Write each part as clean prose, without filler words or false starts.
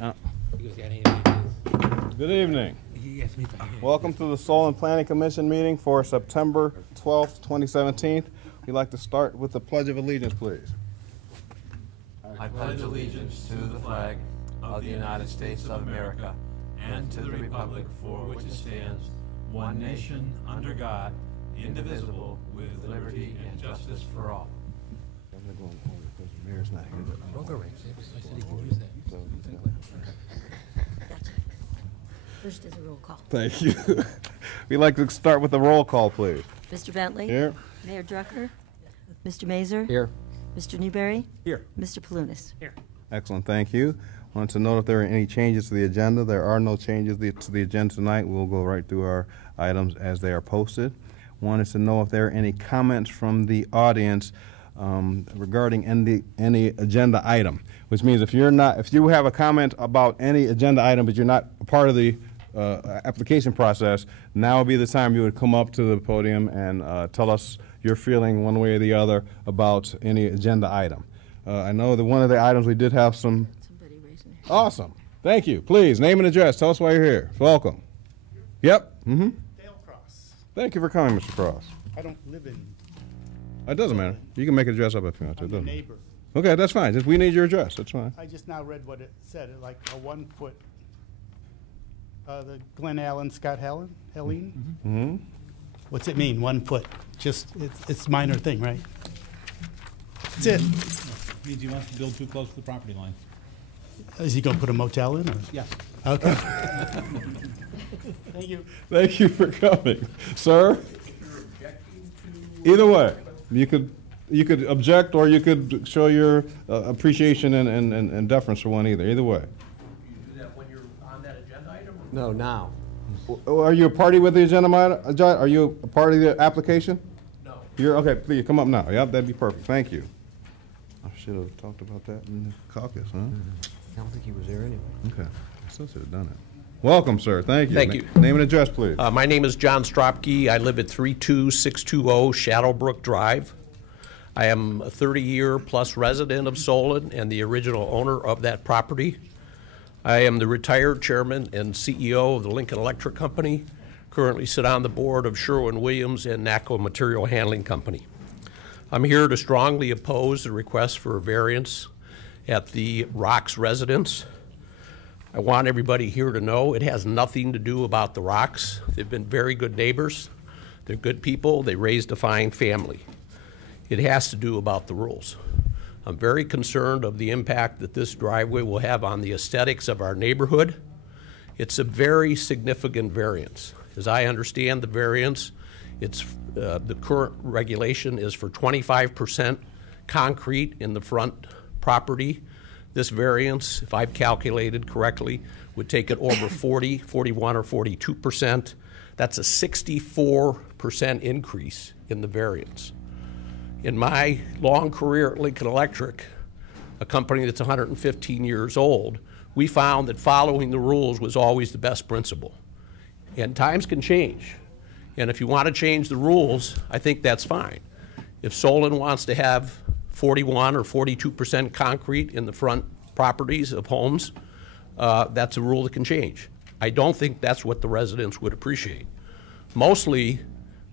Yeah. Good evening. Welcome to the Solon Planning Commission meeting for September 12th, 2017. We'd like to start with the Pledge of Allegiance, please. I pledge allegiance to the flag of the United States of America and to the republic for which it stands, one nation, under God, indivisible, with liberty and justice for all. I'm going to go over because the mayor's not here. Don't go right. I said he can use that. First is a roll call. Thank you. We'd like to start with the roll call, please. Mr. Bentley? Here. Mayor Drucker? Mr. Mazer? Here. Mr. Newberry? Here. Mr. Palunas? Here. Excellent, thank you. Wanted to know if there are any changes to the agenda. There are no changes to the agenda tonight. We'll go right through our items as they are posted. Wanted to know if there are any comments from the audience regarding any agenda item, which means if you have a comment about any agenda item but you're not a part of the application process, now would be the time you would come up to the podium and tell us your feeling one way or the other about any agenda item. I know that one of the items we did have some. Somebody raising their hand. Awesome. Thank you. Please, name and address. Tell us why you're here. Welcome. Yep. Mm-hmm. Dale Cross. Thank you for coming, Mr. Cross. I don't live in. It doesn't matter. You can make an address up if you want to. I'm a neighbor. Okay, that's fine. Just we need your address. That's fine. I just now read what it said, like a 1 foot. The Glen Allen, Scott Helene? Mm-hmm. What's it mean, 1 foot? Just, it's a minor thing, right? That's it. Means he wants to build too close to the property line. Is he gonna put a motel in, or? Yes. Okay. Thank you. Thank you for coming, sir. Either way, you could object or you could show your appreciation and deference for one. Either way. You do that when you're on that agenda item? No, now. Are you a party with the agenda item? Are you a part of the application? No. You're okay. Please come up now. Yep, that'd be perfect. Thank you. I should have talked about that in the caucus, huh? I don't think he was there anyway. Okay. I still should have done it. Welcome, sir. Thank you. Thank you. Name and address, please. My name is John Stropke. I live at 32620 Shadowbrook Drive. I am a 30-year-plus resident of Solon and the original owner of that property. I am the retired chairman and CEO of the Lincoln Electric Company. Currently sit on the board of Sherwin-Williams and NACO Material Handling Company. I'm here to strongly oppose the request for a variance at the Rocks residence. I want everybody here to know it has nothing to do about the Rocks. They've been very good neighbors. They're good people. They raised a fine family. It has to do about the rules. I'm very concerned of the impact that this driveway will have on the aesthetics of our neighborhood. It's a very significant variance. As I understand the variance, it's the current regulation is for 25% concrete in the front property. This variance, if I've calculated correctly, would take it over 40, 41, or 42%. That's a 64% increase in the variance. In my long career at Lincoln Electric, a company that's 115 years old, we found that following the rules was always the best principle. And times can change. And if you want to change the rules, I think that's fine. If Solon wants to have 41 or 42% concrete in the front properties of homes, that's a rule that can change. I don't think that's what the residents would appreciate. Mostly,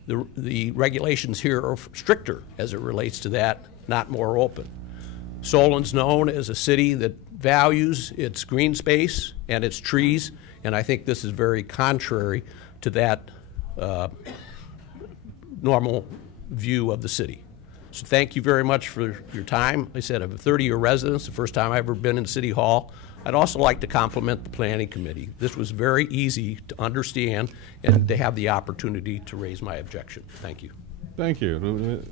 the regulations here are stricter as it relates to that, not more open. Solon's known as a city that values its green space and its trees, and I think this is very contrary to that normal view of the city. So thank you very much for your time. Like I said, I'm a 30-year resident, the first time I've ever been in City Hall. I'd also like to compliment the Planning Committee. This was very easy to understand and to have the opportunity to raise my objection. Thank you. Thank you.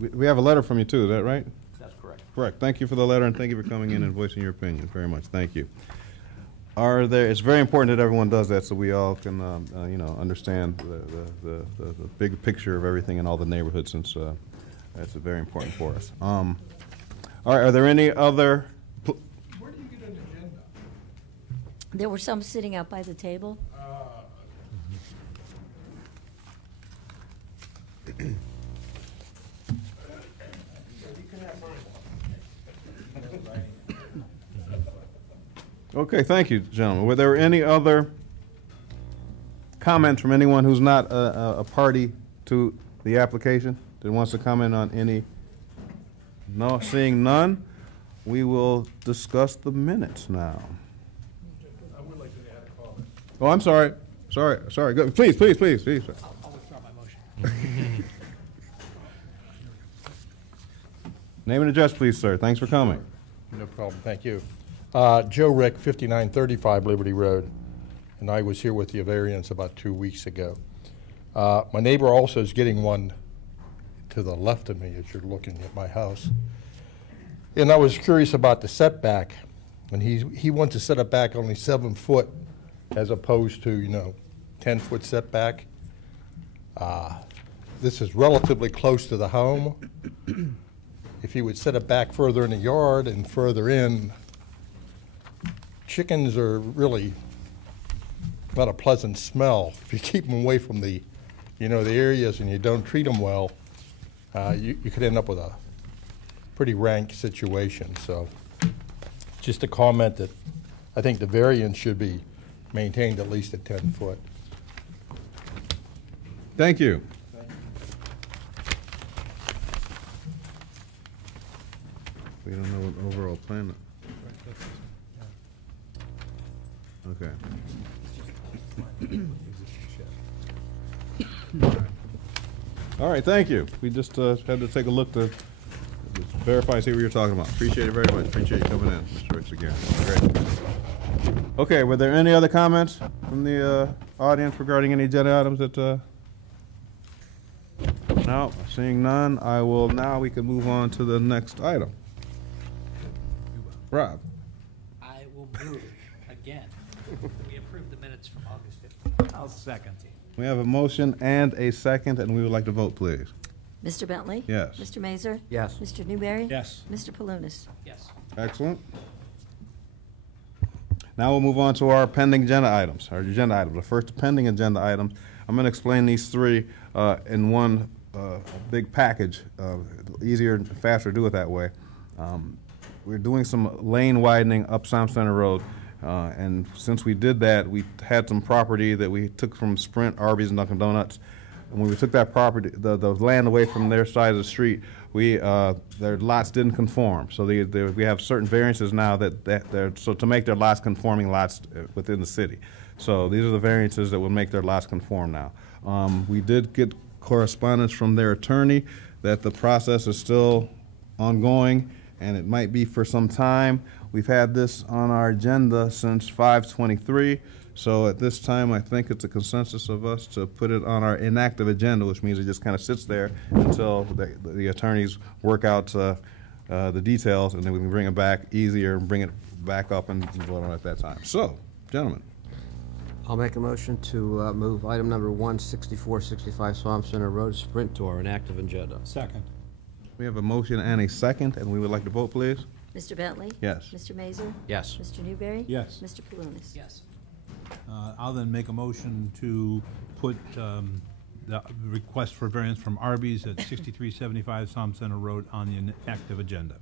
We have a letter from you too, is that right? That's correct. Correct. Thank you for the letter and thank you for coming in and voicing your opinion very much. Thank you. It's very important that everyone does that so we all can understand the big picture of everything in all the neighborhoods, since that's very important for us. All right, are there any other? Where do you get an agenda? There were some sitting out by the table. Okay, thank you, gentlemen. Were there any other comments from anyone who's not a party to the application that wants to comment on any? No, seeing none, we will discuss the minutes now. I would like to add a comment. Oh, I'm sorry. Sorry. Go. Please. I'll withdraw my motion. Name and address, please, sir. Thanks for coming. No problem, thank you. Joe Rick, 5935 Liberty Road, and I was here with the variance about 2 weeks ago. My neighbor also is getting one to the left of me as you're looking at my house. And I was curious about the setback, and he wants to set it back only 7 foot as opposed to, 10-foot setback. This is relatively close to the home. If he would set it back further in the yard and further in, chickens are really not a pleasant smell. If you keep them away from the areas and you don't treat them well, you could end up with a pretty rank situation. So just a comment that I think the variance should be maintained at least at 10 foot. Thank you. We don't know what overall plan. Okay. All right, thank you. We just had to take a look to verify, see what you're talking about. Appreciate it very much. Appreciate you coming in, Mr. Ricks, again. Great. Okay, were there any other comments from the audience regarding any agenda items that? No, seeing none, we can move on to the next item. Rob. I will move again. We approve the minutes from August 15th. I'll second. We have a motion and a second, and we would like to vote, please. Mr. Bentley? Yes. Mr. Mazur? Yes. Mr. Newberry? Yes. Mr. Palunas? Yes. Excellent. Now we'll move on to our pending agenda items, The first pending agenda items, I'm going to explain these three in one big package. Easier and faster to do it that way. We're doing some lane widening up Sound Center Road. And since we did that, we had some property that we took from Sprint, Arby's, and Dunkin' Donuts. And when we took that property, the land away from their side of the street, their lots didn't conform. So we have certain variances now so to make their lots conforming lots within the city. So these are the variances that will make their lots conform now. We did get correspondence from their attorney that the process is still ongoing, and it might be for some time. We've had this on our agenda since 5/23, so at this time I think it's a consensus of us to put it on our inactive agenda, which means it just kind of sits there until the attorneys work out the details, and then we can bring it back easier and bring it back up and vote on it at that time. So, gentlemen. I'll make a motion to move item number 16465 Swamp Center Road Sprint to our inactive agenda. Second. We have a motion and a second, and we would like to vote, please. Mr. Bentley? Yes. Mr. Mazur? Yes. Mr. Newberry? Yes. Mr. Palunas? Yes. I'll then make a motion to put the request for variance from Arby's at 6375 Som Center Road on the inactive agenda.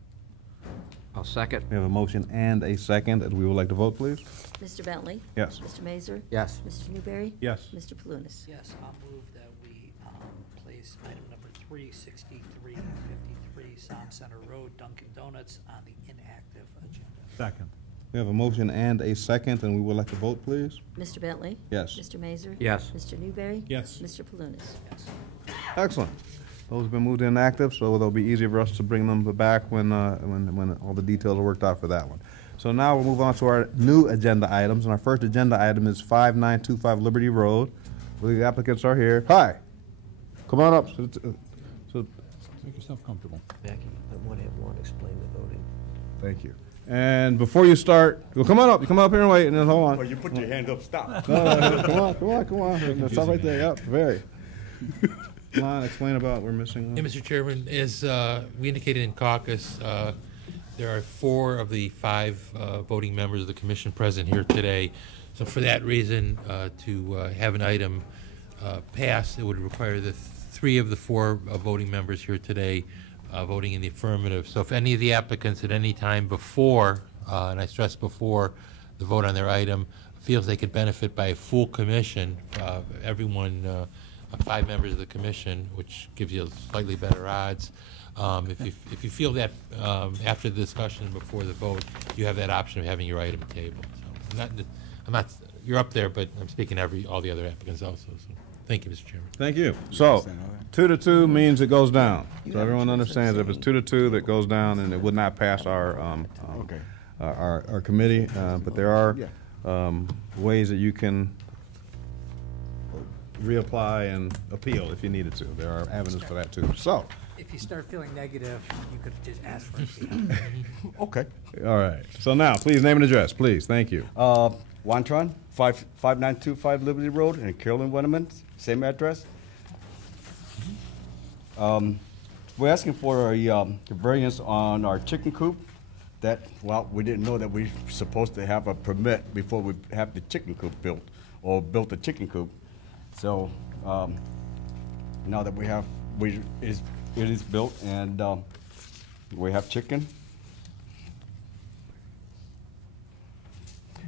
I'll second. We have a motion and a second, and we would like to vote, please. Mr. Bentley? Yes. Mr. Mazur? Yes. Mr. Newberry? Yes. Mr. Palunas? Yes, I'll move that we place item number 36353 Som Center Road, Dunkin' Donuts, on the inactive agenda. Second. We have a motion and a second, and we would like to vote, please. Mr. Bentley? Yes. Mr. Mazur? Yes. Mr. Newberry? Yes. Mr. Palunas? Yes. Excellent. Those have been moved to inactive, so it'll be easier for us to bring them back when all the details are worked out for that one. So now we'll move on to our new agenda items, and our first agenda item is 5925 Liberty Road. The applicants are here. Hi. Come on up. So Make yourself comfortable. Becky, I want to have Juan explain the voting. thank you. And before you start, well, come on up. You come up here and wait, and then hold on. Well, you put your hand up, stop. No, come on. Stop right there. Yep, very. Come on, explain about what we're missing. Yeah, Mr. Chairman, as we indicated in caucus, there are 4 of the 5 voting members of the commission present here today. So for that reason, to have an item pass, it would require the 3 of the 4 voting members here today voting in the affirmative. So if any of the applicants at any time before, and I stress before, the to vote on their item feels they could benefit by a full commission, everyone, 5 members of the commission, which gives you slightly better odds. If you feel that after the discussion before the vote, you have that option of having your item tabled. So I'm not, you're up there, but I'm speaking all the other applicants also. So thank you, Mr. Chairman. Thank you. So, 2-2 means it goes down. So everyone understands if it's 2-2, that goes down, and it would not pass our committee. But there are ways that you can reapply and appeal if you needed to. There are avenues for that too. So, If you start feeling negative, you could just ask for it. okay. All right. So now, please name and address, please. Thank you. Wantron, 5925 Liberty Road, in Carolyn, Wenneman, same address. We're asking for a variance on our chicken coop. That, well, we didn't know that we were supposed to have a permit before we have the chicken coop built, or built the chicken coop. So now that we have, it is built, and we have chicken.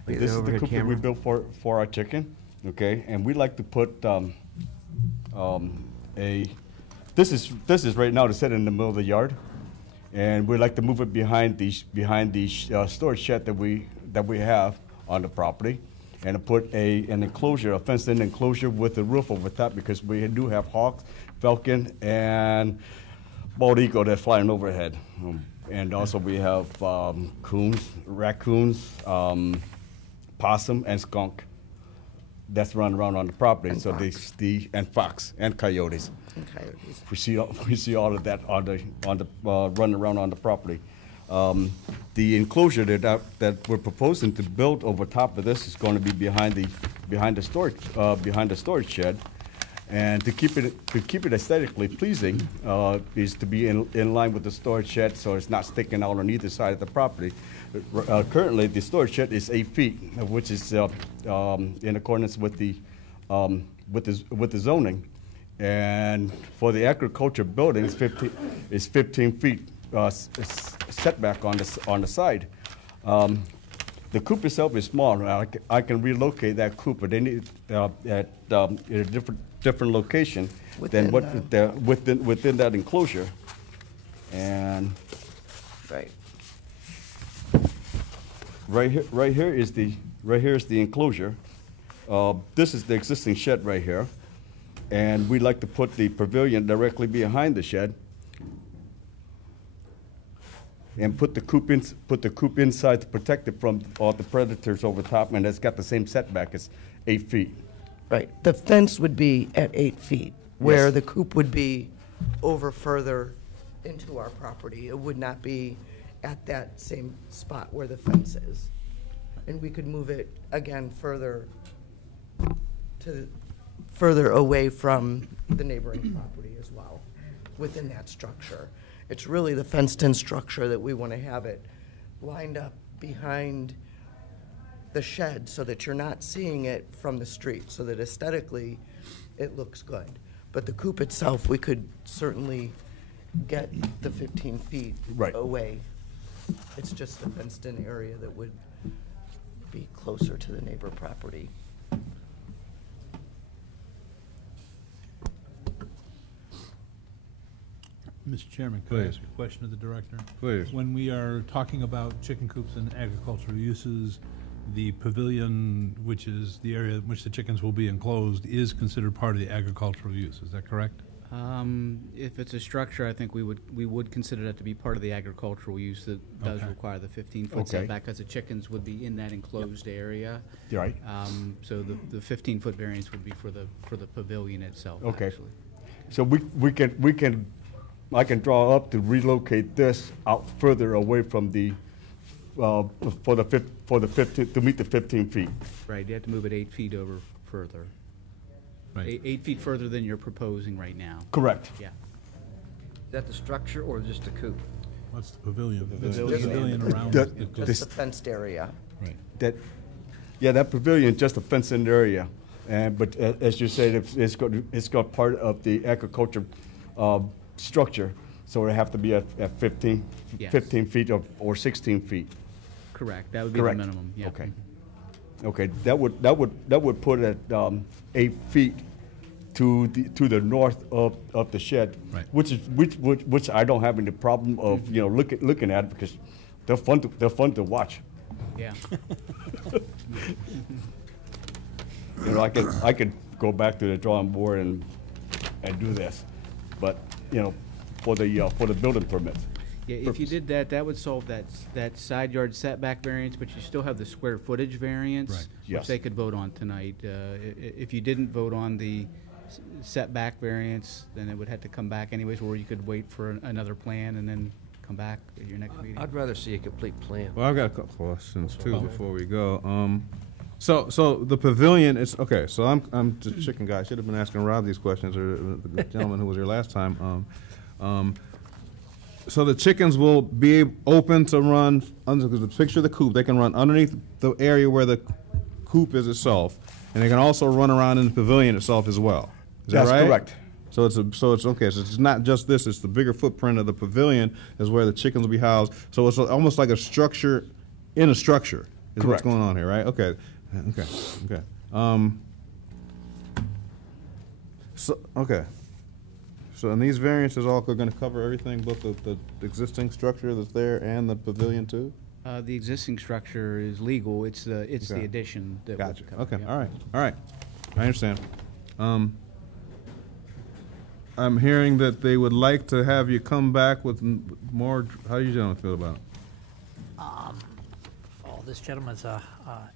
Wait, This the is the overhead coop that we camera? built for our chicken, okay? And we'd like to put this is right now to set in the middle of the yard, and we'd like to move it behind the storage shed that we have on the property, and to put an enclosure, a fenced-in enclosure with a roof over top, because we do have hawks, falcon, and bald eagle that's flying overhead. And also we have coons, raccoons, possum, and skunk that's running around on the property. And so fox. and fox and coyotes. And coyotes. We see all of that on the running around on the property. The enclosure that we're proposing to build over top of this is going to be behind the storage shed, and to keep it aesthetically pleasing is to be in line with the storage shed, so it's not sticking out on either side of the property. Currently, the storage shed is 8 feet, which is in accordance with the zoning. And for the agriculture building, it's 15 feet setback on the side. The coop itself is small. I can relocate that coop, but they need at a different location than within that enclosure. And right here is the enclosure. This is the existing shed right here, and we'd like to put the pavilion directly behind the shed, and put the coop inside to protect it from all the predators over top, and it's got the same setback as 8 feet. Right. The fence would be at 8 feet, where Yes. the coop would be over further into our property. It would not be at that same spot where the fence is. And we could move it again further away from the neighboring property as well, within that structure. It's really the fenced-in structure that we want to have it lined up behind the shed so that you're not seeing it from the street, so that aesthetically it looks good. But the coop itself, we could certainly get the 15 feet away. It's just the fenced-in area that would be closer to the neighbor property. Mr. Chairman, could I Please. ask a question of the director? Please. When we are talking about chicken coops and agricultural uses, the pavilion, which is the area in which the chickens will be enclosed, is considered part of the agricultural use. Is that correct? If it's a structure, I think we would consider that to be part of the agricultural use that does Okay. require the 15-foot Okay. setback, because the chickens would be in that enclosed area. You're right. So the 15-foot variance would be for the pavilion itself, Okay. actually. So I can draw up to relocate this out further away from the for the 15 to meet the 15 feet. Right, you have to move it 8 feet over further. Right. 8 feet further than you're proposing right now. Correct. Yeah. Is that the structure or just the coop? What's the pavilion? It's the Pavilion. pavilion around The- the coop. Just the fenced area. Right. That pavilion is just a fenced-in area, but as you said, it's got part of the agriculture structure, so it have to be at 15, Yes. 15 feet or 16 feet. Correct, that would be the Correct. minimum, yeah. Okay. Okay, that would put it 8 feet to the north of the shed, Right. which I don't have any problem of looking at it because they're fun to watch. Yeah. I could go back to the drawing board and do this, but for the building permit. Yeah, if you did that, that would solve that side yard setback variance, but you still have the square footage variance. Right. Yes. Which they could vote on tonight. If you didn't vote on the setback variance, then it would have to come back anyways, or you could wait for another plan and then come back at your next meeting. I'd rather see a complete plan. Well, I've got a couple questions too before we go. So the pavilion is, okay, so I'm the chicken guy. I should have been asking Rob these questions, or the gentleman who was here last time. So the chickens will be open to run, under the picture of the coop, they can run underneath the area where the coop is itself, and they can also run around in the pavilion itself as well. Is that That's right? correct. So it's okay. So it's not just this; it's the bigger footprint of the pavilion is where the chickens will be housed. So it's almost like a structure in a structure. Is Correct. what's going on here, right? Okay. So and these variances all are going to cover everything, both the existing structure that's there and the pavilion too. The existing structure is legal. It's the Okay. addition that would Gotcha. cover, Okay. yeah. All right. I understand. I'm hearing that they would like to have you come back with more. How do you gentlemen feel about it? This gentleman's a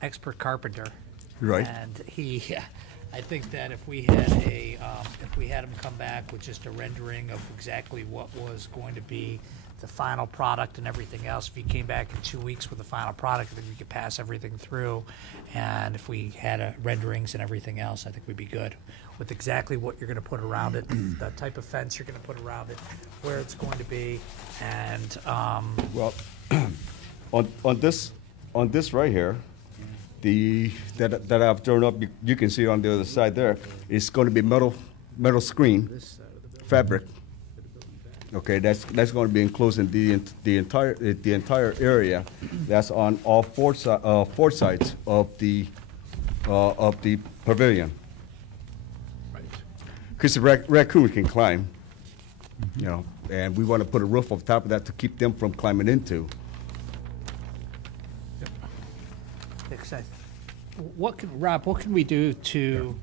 expert carpenter. Right. And I think that if we had him come back with just a rendering of exactly what was going to be the final product and everything else, if he came back in 2 weeks with the final product, I think we could pass everything through. And if we had renderings and everything else, I think we'd be good with exactly what you're going to put around it, the type of fence you're going to put around it, where it's going to be, and Well, on this right here, that I've thrown up, you can see on the other side there, it's going to be metal screen, fabric. Okay, that's going to be enclosing the entire area. That's on all four sides of the pavilion. Right. Because the raccoon can climb, and we want to put a roof on top of that to keep them from climbing into. Rob, what can we do to,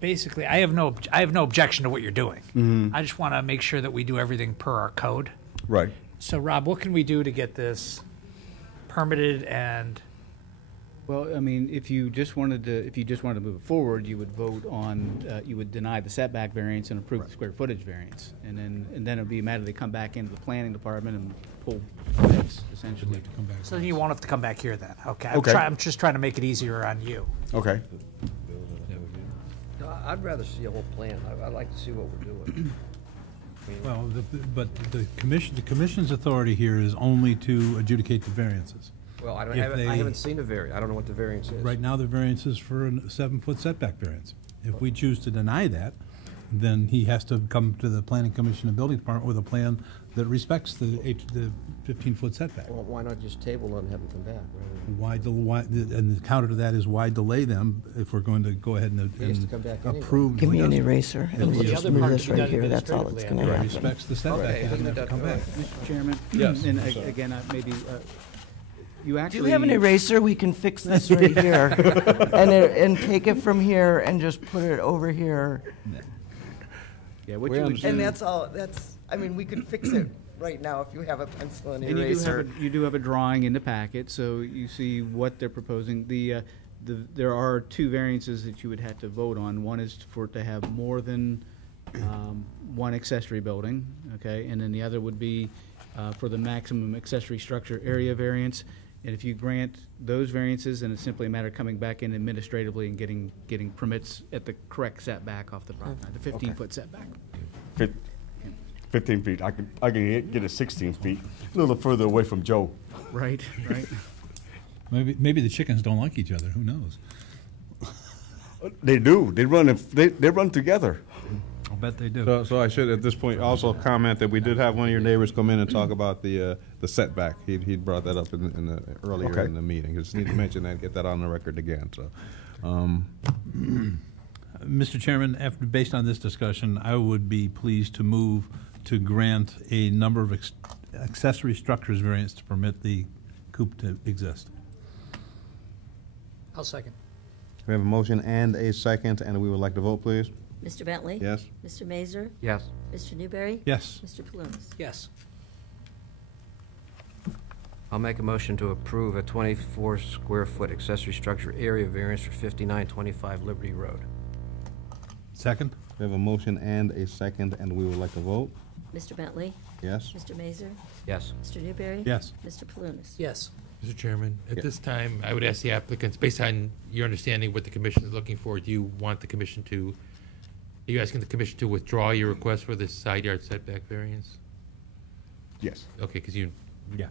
basically, I have no objection to what you're doing. Mm-hmm. I just want to make sure that we do everything per our code. Right. So Rob, what can we do to get this permitted and? Well, I mean, if you just wanted to move it forward, you would vote on, you would deny the setback variance and approve the square footage variance. And then it would be a matter they come back into the planning department and pull permits, essentially. So then you won't have to come back here then, okay? Okay. I'm just trying to make it easier on you. Okay. No, I'd rather see a whole plan. I'd like to see what we're doing. Well, but the commission's authority here is only to adjudicate the variances. Well, I If they- haven't seen the variance. I don't know what the variance is. Right now, the variance is for a 7-foot setback variance. If we choose to deny that, then he has to come to the planning commission and building department with a plan that respects the 15-foot setback. Well, why not just table it and have them come back? And the counter to that is why delay them if we're going to go ahead and He has to come back anyway. approve. Give me an the- eraser and The we'll just other move part this you right done here. That's all that's administratively, gonna right. happen. Respects the setback. Okay, and then have it it come doesn't back. Mr. Chairman? Yes. And I'm sorry. again, maybe, you Do actually. you have an eraser? We can fix this right here. And take it from here and just put it over here. Yeah, what We you would understand. do. And that's all, we can fix it right now if you have a pencil and And eraser. you do have a drawing in the packet, so you see what they're proposing. There are two variances that you would have to vote on. One is for it to have more than one accessory building, okay? And then the other would be for the maximum accessory structure area variance. And if you grant those variances, then it's simply a matter of coming back in administratively and getting permits at the correct setback off the property, the 15-foot setback. 15 feet. I can get it 16 feet, a little further away from Joe. Right, right. Maybe the chickens don't like each other, who knows? They do. They run together. bet they do. So I should, at this point, also comment that we did have one of your neighbors come in and talk about the setback. He brought that up earlier Okay. in the meeting. Just need to mention that, get that on the record again, so. Mr. Chairman, based on this discussion, I would be pleased to move to grant a number of accessory structures variance to permit the coop to exist. I'll second. We have a motion and a second, and we would like to vote, please. Mr. Bentley? Yes? Mr. Mazur? Yes. Mr. Newberry? Yes. Mr. Palunas? Yes. I'll make a motion to approve a 24 square foot accessory structure area variance for 5925 Liberty Road. Second? We have a motion and a second, and we would like to vote. Mr. Bentley? Yes? Mr. Mazur? Yes. Mr. Newberry? Yes. Mr. Palunas? Yes. Mr. Chairman, Yeah. at this time, I would ask the applicants, based on your understanding what the commission is looking for, do you want the commission to, are you asking the commission to withdraw your request for this side yard setback variance? Yes. Okay, because you, Yeah.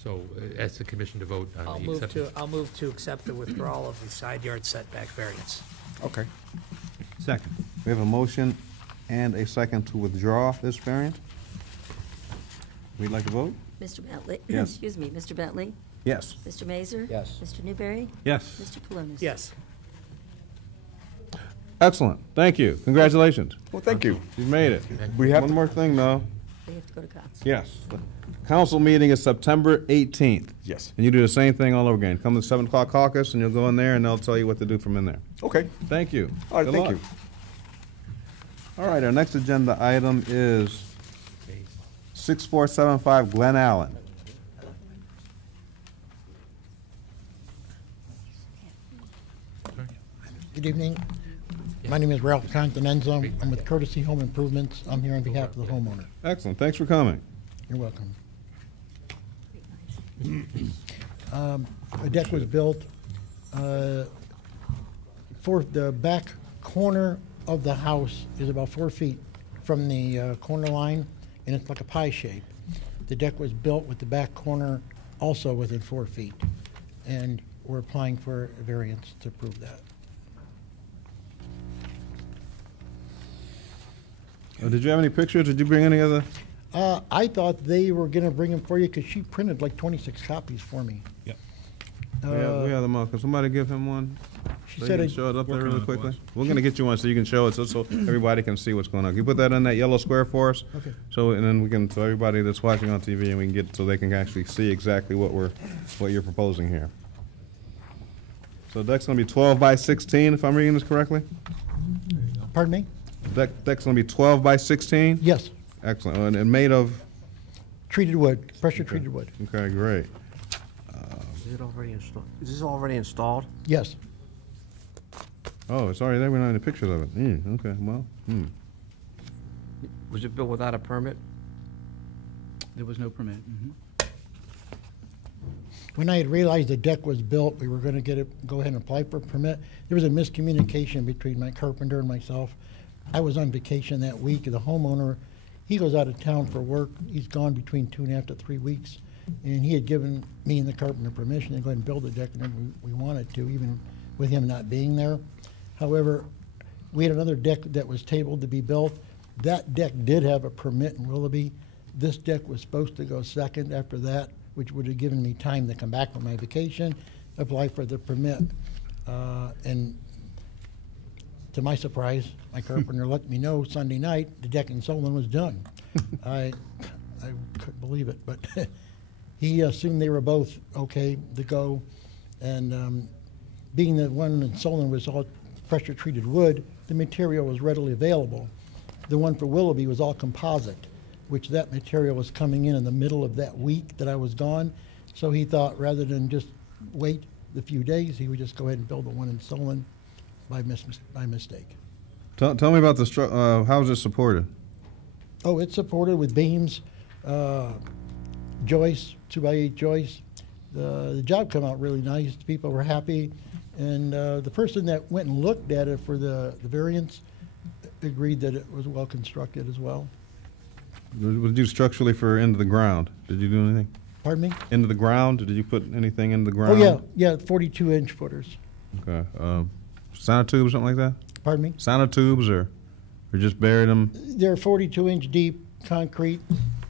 so ask the commission to vote on I'll the move acceptance. to, I'll move to accept the withdrawal of the side yard setback variance. Okay. Second. We have a motion and a second to withdraw this variance. We'd like to vote? Mr. Bentley? Yes. Excuse me, Mr. Bentley? Yes. Mr. Mazur? Yes. Mr. Newberry? Yes. Mr. Palunas? Yes. Excellent. Thank you. Congratulations. Well, thank you. You've made it. We have One more thing, though. They have to go to council. Yes. The council meeting is September 18th. Yes. And you do the same thing all over again. Come to the 7 o'clock caucus, and you'll go in there, and they'll tell you what to do from in there. Okay. Thank you. All right, Good thank luck. you. All right, our next agenda item is 6475 Glen Allen. Good evening. My name is Ralph Continenzo. I'm with Courtesy Home Improvements. I'm here on behalf of the homeowner. Excellent. Thanks for coming. You're welcome. A deck was built for the back corner of the house is about 4 feet from the corner line, and it's like a pie shape. The deck was built with the back corner also within 4 feet, and we're applying for a variance to prove that. Did you have any pictures? Did you bring any other? I thought they were going to bring them for you because she printed like 26 copies for me. Yep. We have them all. Can somebody give him one? She So said you I- can show it up there Working really on it, quickly. boss. We're gonna get you one so you can show it, so everybody can see what's going on. Can you put that in that yellow square for us? Okay. So, and then we can, so everybody that's watching on TV, and we can get, so they can actually see exactly what you're proposing here. So deck's gonna be 12 by 16, if I'm reading this correctly? Pardon me? Deck's gonna be 12 by 16? Yes, Excellent, and made of, treated wood, pressure treated wood. okay, great. Is it already installed? Is this already installed? Yes. Oh, it's already there, we don't have any pictures of it. Okay, well, Was it built without a permit? There was no permit. When I had realized the deck was built, we were going to go ahead and apply for a permit. There was a miscommunication between my carpenter and myself. I was on vacation that week. The homeowner, he goes out of town for work. He's gone between 2.5 to 3 weeks. And he had given me and the carpenter permission to go ahead and build the deck whenever we wanted to, even with him not being there. However, we had another deck that was tabled to be built. That deck did have a permit in Willoughby. This deck was supposed to go second after that, which would have given me time to come back from my vacation, apply for the permit. And to my surprise, my carpenter let me know Sunday night the deck in Solon was done. I couldn't believe it, but he assumed they were both okay to go. And being that one in Solon was all pressure-treated wood, the material was readily available. The one for Willoughby was all composite, which that material was coming in the middle of that week that I was gone. So he thought rather than just wait the few days, he would just go ahead and build the one in Solon by mistake. tell me about the how is it supported? Oh, it's supported with beams, joists, 2x8 joists. The job came out really nice. People were happy. And the person that went and looked at it for the variance agreed that it was well constructed as well. What did you do structurally for into the ground? Did you do anything? Pardon me? Into the ground? Did you put anything into the Oh, ground? yeah, 42-inch footers. Okay. Sonotubes, something like that? Pardon me? Sonotubes or? Or just buried them? They're 42-inch deep concrete,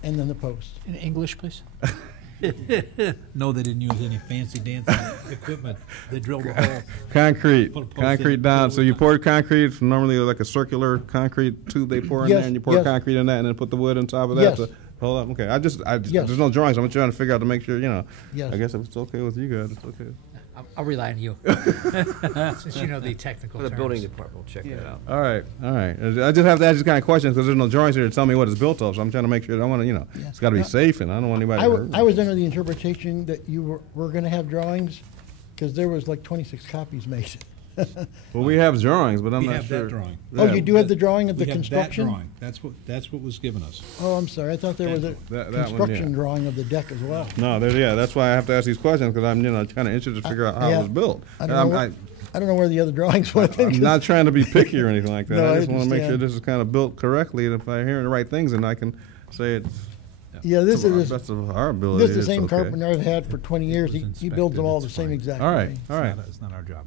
and then the post. In English, please? No, they didn't use any fancy dancing equipment. They drilled a hole. Concrete, Put a post concrete in, down. put So you poured concrete, from normally like a circular concrete tube they pour in Yes, there, and you pour yes. concrete in that, and then put the wood on top of that. Yes. To hold up. Okay, Yes. there's no drawings. I'm trying to figure out to make sure, you know. Yes. I guess if it's okay with you guys, it's okay. I'll rely on you, since you know the technical For the terms. building department, we'll check that out. All right, all right. I just have to ask these kind of questions because there's no drawings here to tell me what it's built of. So I'm trying to make sure. I want to, you know, it's got to be safe, and I don't want anybody. I was under the interpretation that you were going to have drawings, because there was like 26 copies made. Well, we have drawings, but I'm We not have sure. that drawing. Oh, you do have the drawing of the We have that construction? drawing. That's what was given us. Oh, I'm sorry, I thought there was a That one, construction yeah. drawing of the deck as well. No, yeah, that's why I have to ask these questions because I'm, you know, kind of interested to figure out how Yeah. it was built. I don't know where the other drawings went. I'm not trying to be picky or anything like that. No, I I just want to make sure understand. this is kind of built correctly, and if I hear the right things, then I can say it's Yeah, this to is the best of our ability. This is the it's same okay. carpenter I've had for 20 years. He builds them all the same exact All right, way. all right. It's not our job.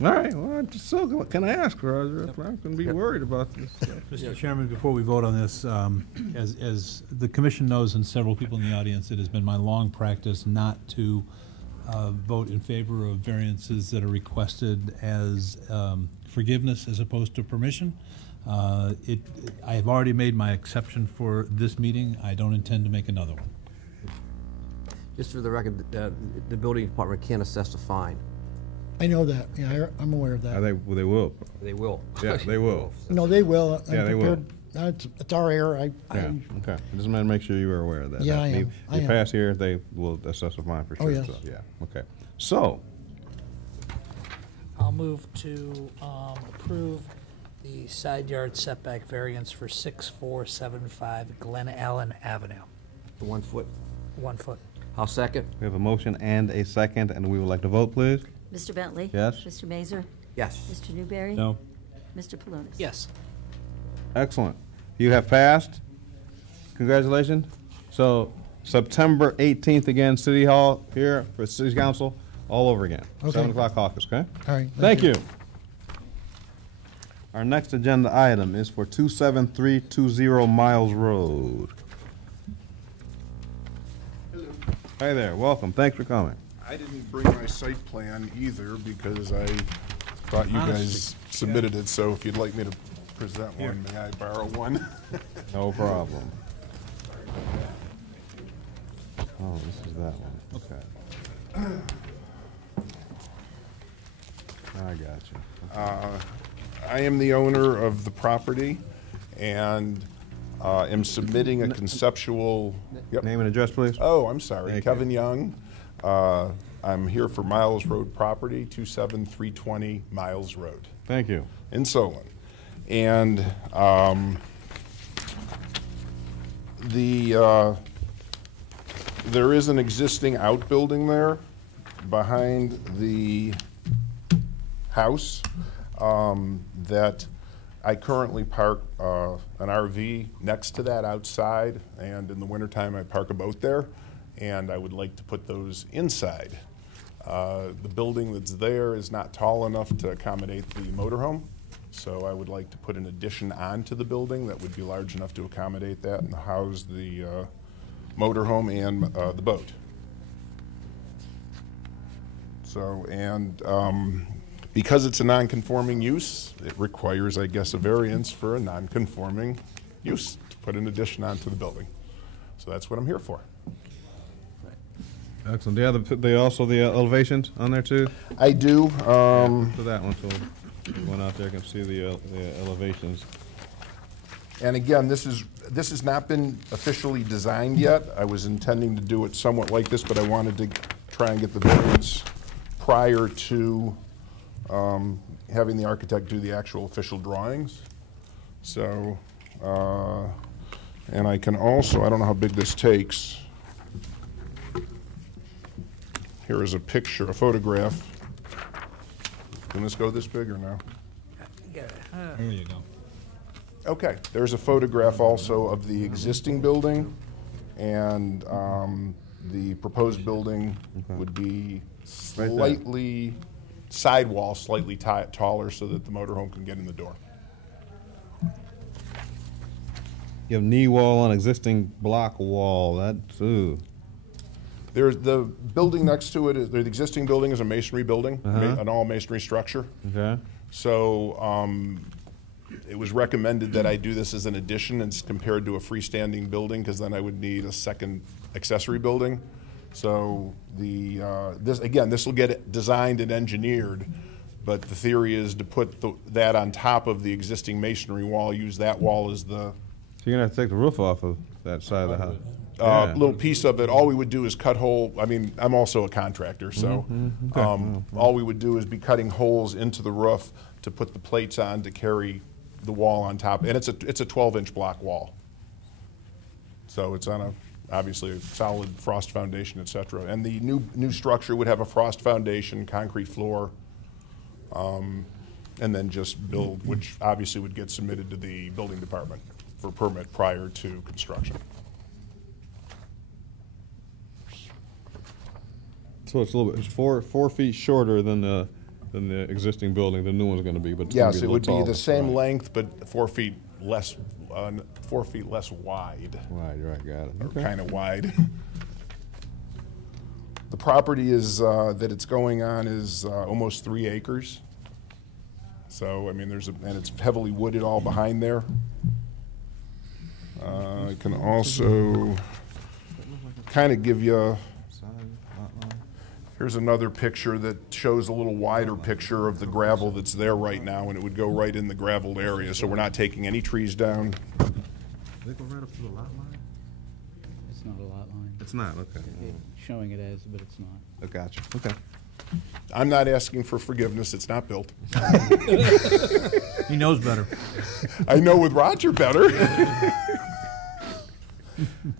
All right, well, so what can I ask, Roger? I'm going to be worried about this. Mr. Chairman, before we vote on this, as the commission knows and several people in the audience, it has been my long practice not to vote in favor of variances that are requested as forgiveness as opposed to permission. I have already made my exception for this meeting. I don't intend to make another one. Just for the record, the building department can't assess a fine. I know that. Yeah, I'm aware of that. They will. They will. Yeah, they will. No, they will. I'm Yeah, they will. prepared. It's our error. Yeah, okay. I just want to make sure you were aware of that. Yeah, I If am. you I am. pass here, they will assess a fine for Oh, sure. yes. So, yeah, okay. So, I'll move to approve the side yard setback variance for 6475 Glen Allen Avenue. The 1 foot. 1 foot. I'll second. we have a motion and a second, and we would like to vote, please. Mr. Bentley? Yes. Mr. Mazur? Yes. Mr. Newberry? No. Mr. Palunas? Yes. Excellent. You have passed. Congratulations. So, September 18th again, City Hall here for City Council, all over again. Okay. 7 o'clock caucus, okay? All right. Thank you. Our next agenda item is for 27320 Miles Road. Hey there, welcome. Thanks for coming. I didn't bring my site plan either because I thought you guys submitted it, so if you'd like me to present one, may I borrow one? No problem. Oh, this is that one. Okay. I got you. I am the owner of the property and am submitting a conceptual. Yep. Name and address, please. Oh, I'm sorry. Thank you. Kevin Young. I'm here for Miles Road property, 27320 Miles Road Thank you. in Solon. And there is an existing outbuilding there behind the house that I currently park an RV next to that outside, and in the wintertime I park a boat there, and I would like to put those inside. The building that's there is not tall enough to accommodate the motorhome, so I would like to put an addition onto the building that would be large enough to accommodate that and house the motorhome and the boat. So, and because it's a non-conforming use, it requires, I guess, a variance for a non-conforming use to put an addition onto the building. So that's what I'm here for. Excellent. Do you also the elevations on there too? I do. For that one, so one out there can see the elevations. And again, this has not been officially designed yet. I was intending to do it somewhat like this, but I wanted to try and get the variance prior to having the architect do the actual official drawings. So, and I can also, I don't know how big this takes. Here is a picture, a photograph. Can this go this big or no? There you go. Okay, there's a photograph also of the existing building, and the proposed building would be slightly, sidewall slightly taller so that the motorhome can get in the door. You have knee wall on existing block wall. That's, ooh. There's the building next to it, the existing building is a masonry building, Uh-huh. an all masonry structure. Okay. So it was recommended that I do this as an addition as compared to a freestanding building, because then I would need a second accessory building. So this will get designed and engineered, but the theory is to put that on top of the existing masonry wall, use that wall as the So you're gonna have to take the roof off of that side of the house. Yeah. little piece of it. All we would do is cut hole. I mean, I'm also a contractor, so Okay. all we would do is be cutting holes into the roof to put the plates on to carry the wall on top. And it's a 12-inch block wall, so it's on obviously a solid frost foundation, et cetera. And the new structure would have a frost foundation, concrete floor, and then just build, which obviously would get submitted to the building department for permit prior to construction. So it's a little bit, it's 4 feet shorter than the existing building, the new one's gonna be, but it's gonna Yes, be a it would little be the taller. same Right. length, but 4 feet less, 4 feet less wide, Wide, right, got it. or Okay. kind of wide. The property is, that it's going on is almost 3 acres. So, I mean, and it's heavily wooded all behind there. I can also kind of give you, here's another picture that shows a little wider picture of the gravel that's there right now, and it would go right in the gravelled area, so we're not taking any trees down. They go right up to the lot line? It's not a lot line. It's not, okay. It's showing it as, but it's not. I gotcha, okay. I'm not asking for forgiveness, it's not built. He knows better. I know with Roger better.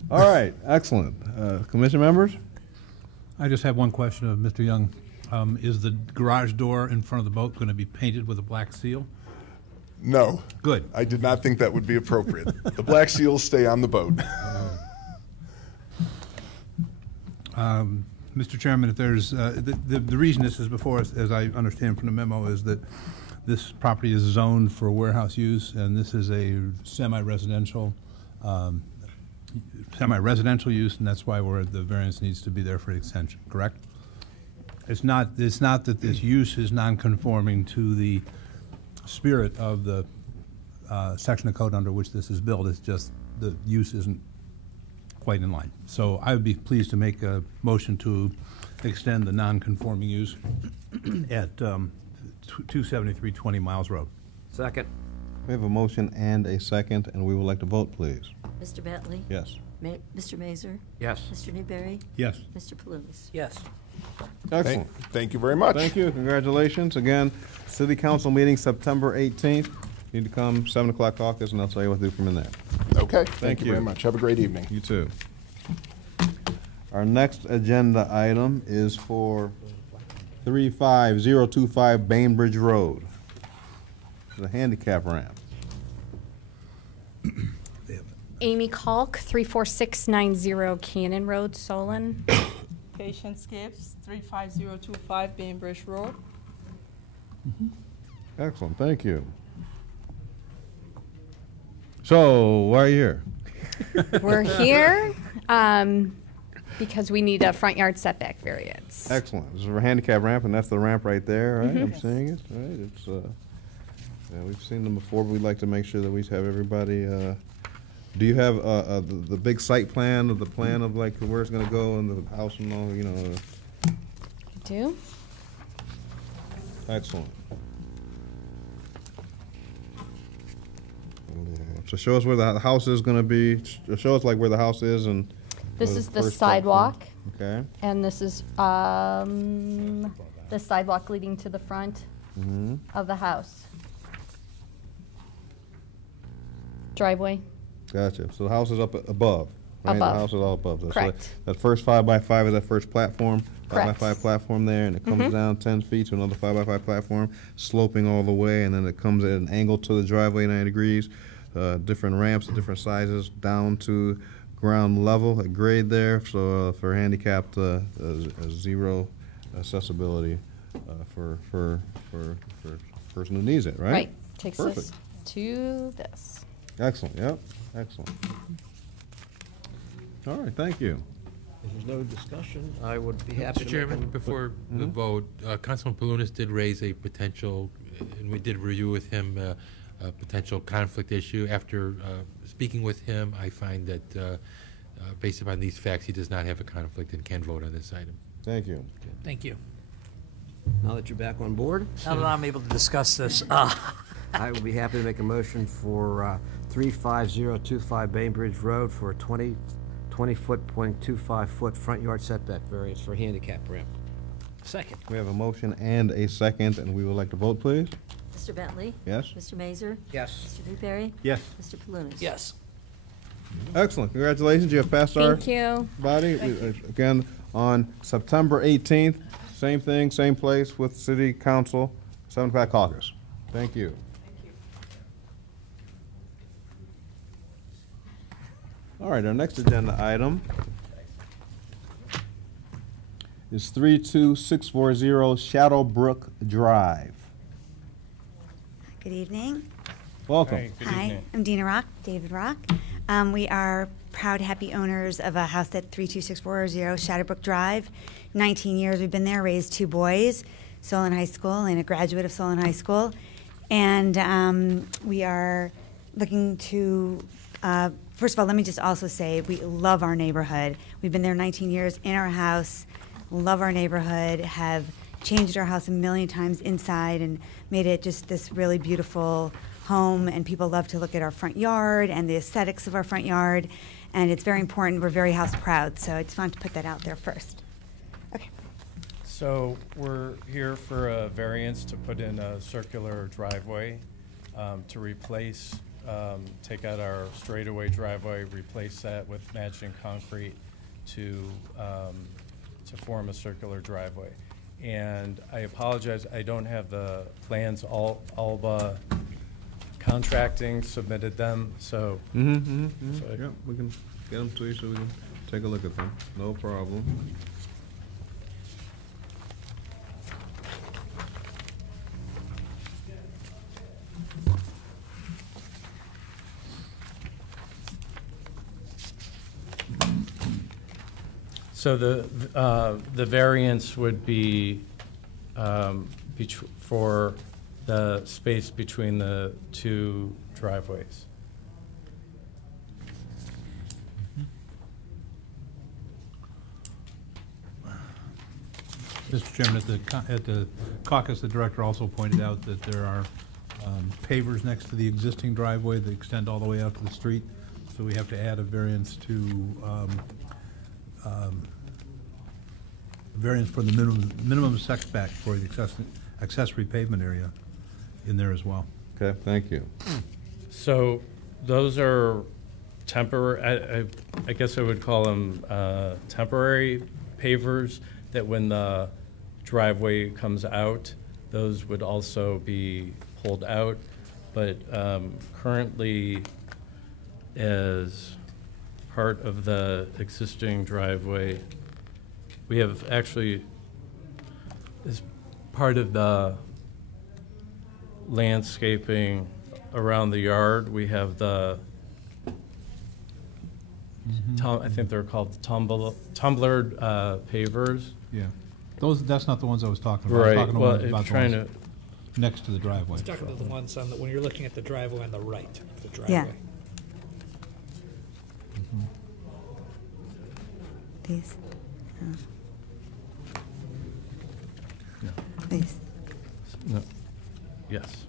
All right, excellent. Commission members? I just have one question of Mr. Young. Is the garage door in front of the boat going to be painted with a black seal? No. Good. I did not think that would be appropriate. The black seals stay on the boat. Mr. Chairman, if there's, the reason this is before us, as I understand from the memo, is that this property is zoned for warehouse use, and this is a semi-residential use, and that's why the variance needs to be there for extension, correct? It's not that this use is non-conforming to the spirit of the section of code under which this is built. It's just the use isn't quite in line. So I would be pleased to make a motion to extend the non-conforming use at 273 20 Miles Road. Second. We have a motion and a second, and we would like to vote, please. Mr. Bentley? Yes. Mr. Mazur? Yes. Mr. Newberry? Yes. Mr. Palulis? Yes. Excellent. Thank you very much. Thank you, congratulations. Again, City Council meeting September 18th. Need to come, 7 o'clock caucus, and I'll tell you what to do from in there. Okay, Thank thank you you. very much. Have a great evening. You too. Our next agenda item is for 35025 Bainbridge Road. It's a handicap ramp. Amy Kalk, 34690 Cannon Road, Solon. Patience Gibbs, 35025 Bainbridge Road. Excellent, thank you. So, why are you here? We're here because we need a front yard setback variance. Excellent. This is a handicap ramp, and that's the ramp right there, right? I'm Mhm. seeing it, right? It's, yeah, we've seen them before, but we'd like to make sure that we have everybody, do you have the big site plan of the plan of like where it's gonna go and the house and all, you know? Do? Excellent. So show us where the house is gonna be, show us like where the house is and. This where is the first platform. sidewalk. Okay. And this is the sidewalk leading to the front Mm-hmm. of the house. Driveway. Gotcha. So the house is up above, right? Above. The house is all above. So Correct. that first 5x5 is that first platform, 5x5 Correct. platform there, and it comes Mhm. down 10 feet to another 5x5 platform, sloping all the way, and then it comes at an angle to the driveway 90 degrees, different ramps of different sizes down to ground level at grade there. So for handicapped, zero accessibility for person who needs it, right? Right. Takes us Perfect. to this. Excellent, yep, excellent. All right, thank you. If there's no discussion, I would be happy to Mr. make Chairman, a- before the vote, Councilman Palunas did raise a potential, and we did review with him, a potential conflict issue. After speaking with him, I find that based upon these facts, he does not have a conflict and can vote on this item. Thank you. Thank you. Now that you're back on board, Now that I'm able to discuss this, I will be happy to make a motion for 35025 Bainbridge Road for a 20-foot front yard setback variance for handicap ramp. second. We have a motion and a second, and we would like to vote, please. Mr. Bentley? Yes? Mr. Mazur? Yes. Mr. Newberry? Yes. Mr. Palunas? Yes. Excellent, congratulations, you have passed our Thank you. body. Again, on September 18th, same thing, same place with City Council, 7 o'clock caucus. Thank you. All right, our next agenda item is 32640 Shadowbrook Drive. Good evening. Welcome. Hi, I'm Dina Rock, David Rock. We are proud, happy owners of a house at 32640 Shadowbrook Drive. 19 years we've been there, raised 2 boys, Solon High School and a graduate of Solon High School. And we are looking to, first of all, let me just also say we love our neighborhood. We've been there 19 years in our house, love our neighborhood, have changed our house a million times inside and made it just this really beautiful home, and people love to look at our front yard and the aesthetics of our front yard, and it's very important. We're very house proud, so I just wanted to put that out there first. Okay. So we're here for a variance to put in a circular driveway to replace, take out our straightaway driveway, replace that with matching concrete to form a circular driveway. And I apologize, I don't have the plans. Alba Contracting submitted them, so. so Yeah, we can get them to you so we can take a look at them. No problem. So the variance would be for the space between the 2 driveways. Mr. Chairman, at the caucus, the director also pointed out that there are pavers next to the existing driveway that extend all the way out to the street, so we have to add a variance to variance for the minimum setback for the accessory pavement area in there as well. Okay, thank you. So those are temporary, I guess I would call them temporary pavers, that when the driveway comes out, those would also be pulled out. But currently, as part of the existing driveway, we have actually, as part of the landscaping around the yard, we have the, I think they're called tumblered pavers. Yeah. That's not the ones I was talking about. Right. I was talking Well, about the trying ones next to the driveway. Let's talk about the ones on when you're looking at the driveway on the right of the driveway. Yeah. These. These. No. Yes.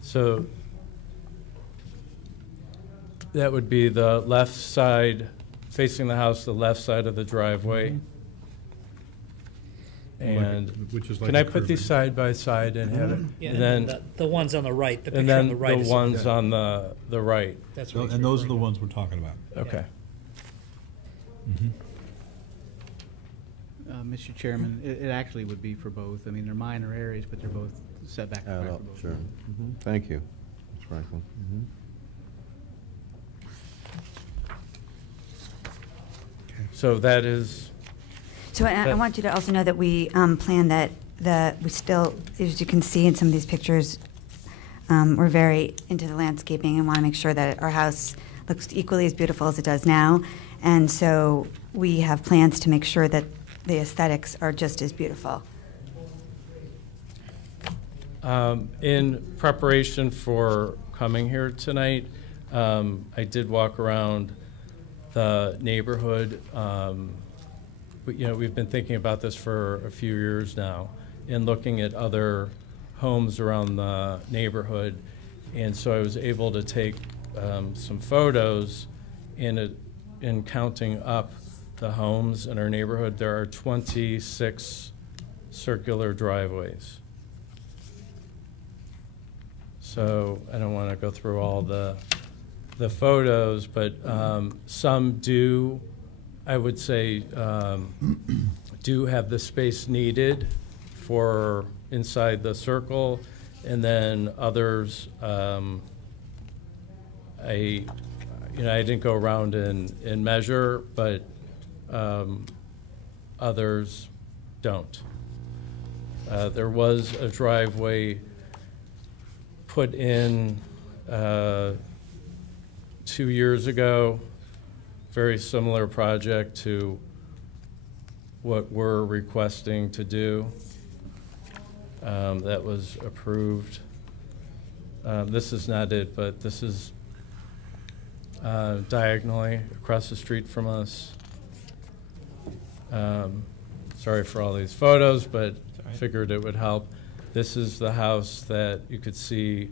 So that would be the left side, facing the house, the left side of the driveway. And Which is like can a I put these curving. side by side and have it? Yeah, And then the ones on the right, the and picture on then the right is. the ones on the right. That's what he's And those are referring the ones we're talking about. Okay. Mr. Chairman, it actually would be for both. I mean, they're minor areas, but they're both setback required for both. Sure. Thank you, Ms. Franklin. So that is. So I want you to also know that we plan that we still, as you can see in some of these pictures, We're very into the landscaping and want to make sure that our house looks equally as beautiful as it does now. And so we have plans to make sure that the aesthetics are just as beautiful. In preparation for coming here tonight, I did walk around the neighborhood. We've been thinking about this for a few years now and looking at other homes around the neighborhood. And so I was able to take some photos in counting up the homes in our neighborhood. There are 26 circular driveways. So I don't want to go through all the photos, but some do, I would say, do have the space needed for inside the circle, and then others, I didn't go around and measure, but others don't. There was a driveway put in 2 years ago, very similar project to what we're requesting to do. That was approved. This is not it, but this is diagonally across the street from us. Sorry for all these photos, but I figured it would help. This is the house that you could see.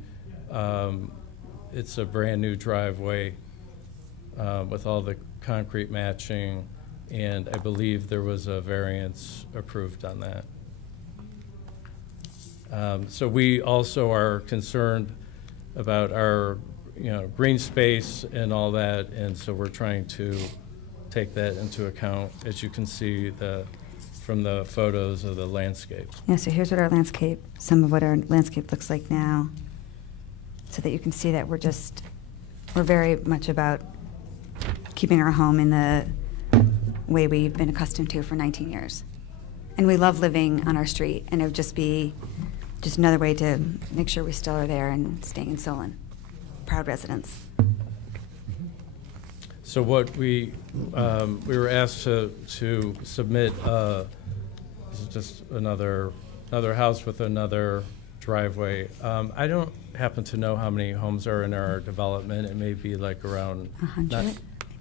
It's a brand new driveway with all the concrete matching, and I believe there was a variance approved on that. So we also are concerned about our green space and all that, and so we're trying to take that into account, as you can see from the photos of the landscape. Yeah, so here's what our landscape, some of what our landscape looks like now, so that you can see that we're very much about keeping our home in the way we've been accustomed to for 19 years. And we love living on our street, and it would just be another way to make sure we still are there and staying in Solon. Proud residents. So what we were asked to submit this is just another house with another driveway. I don't happen to know how many homes are in our development. It may be like around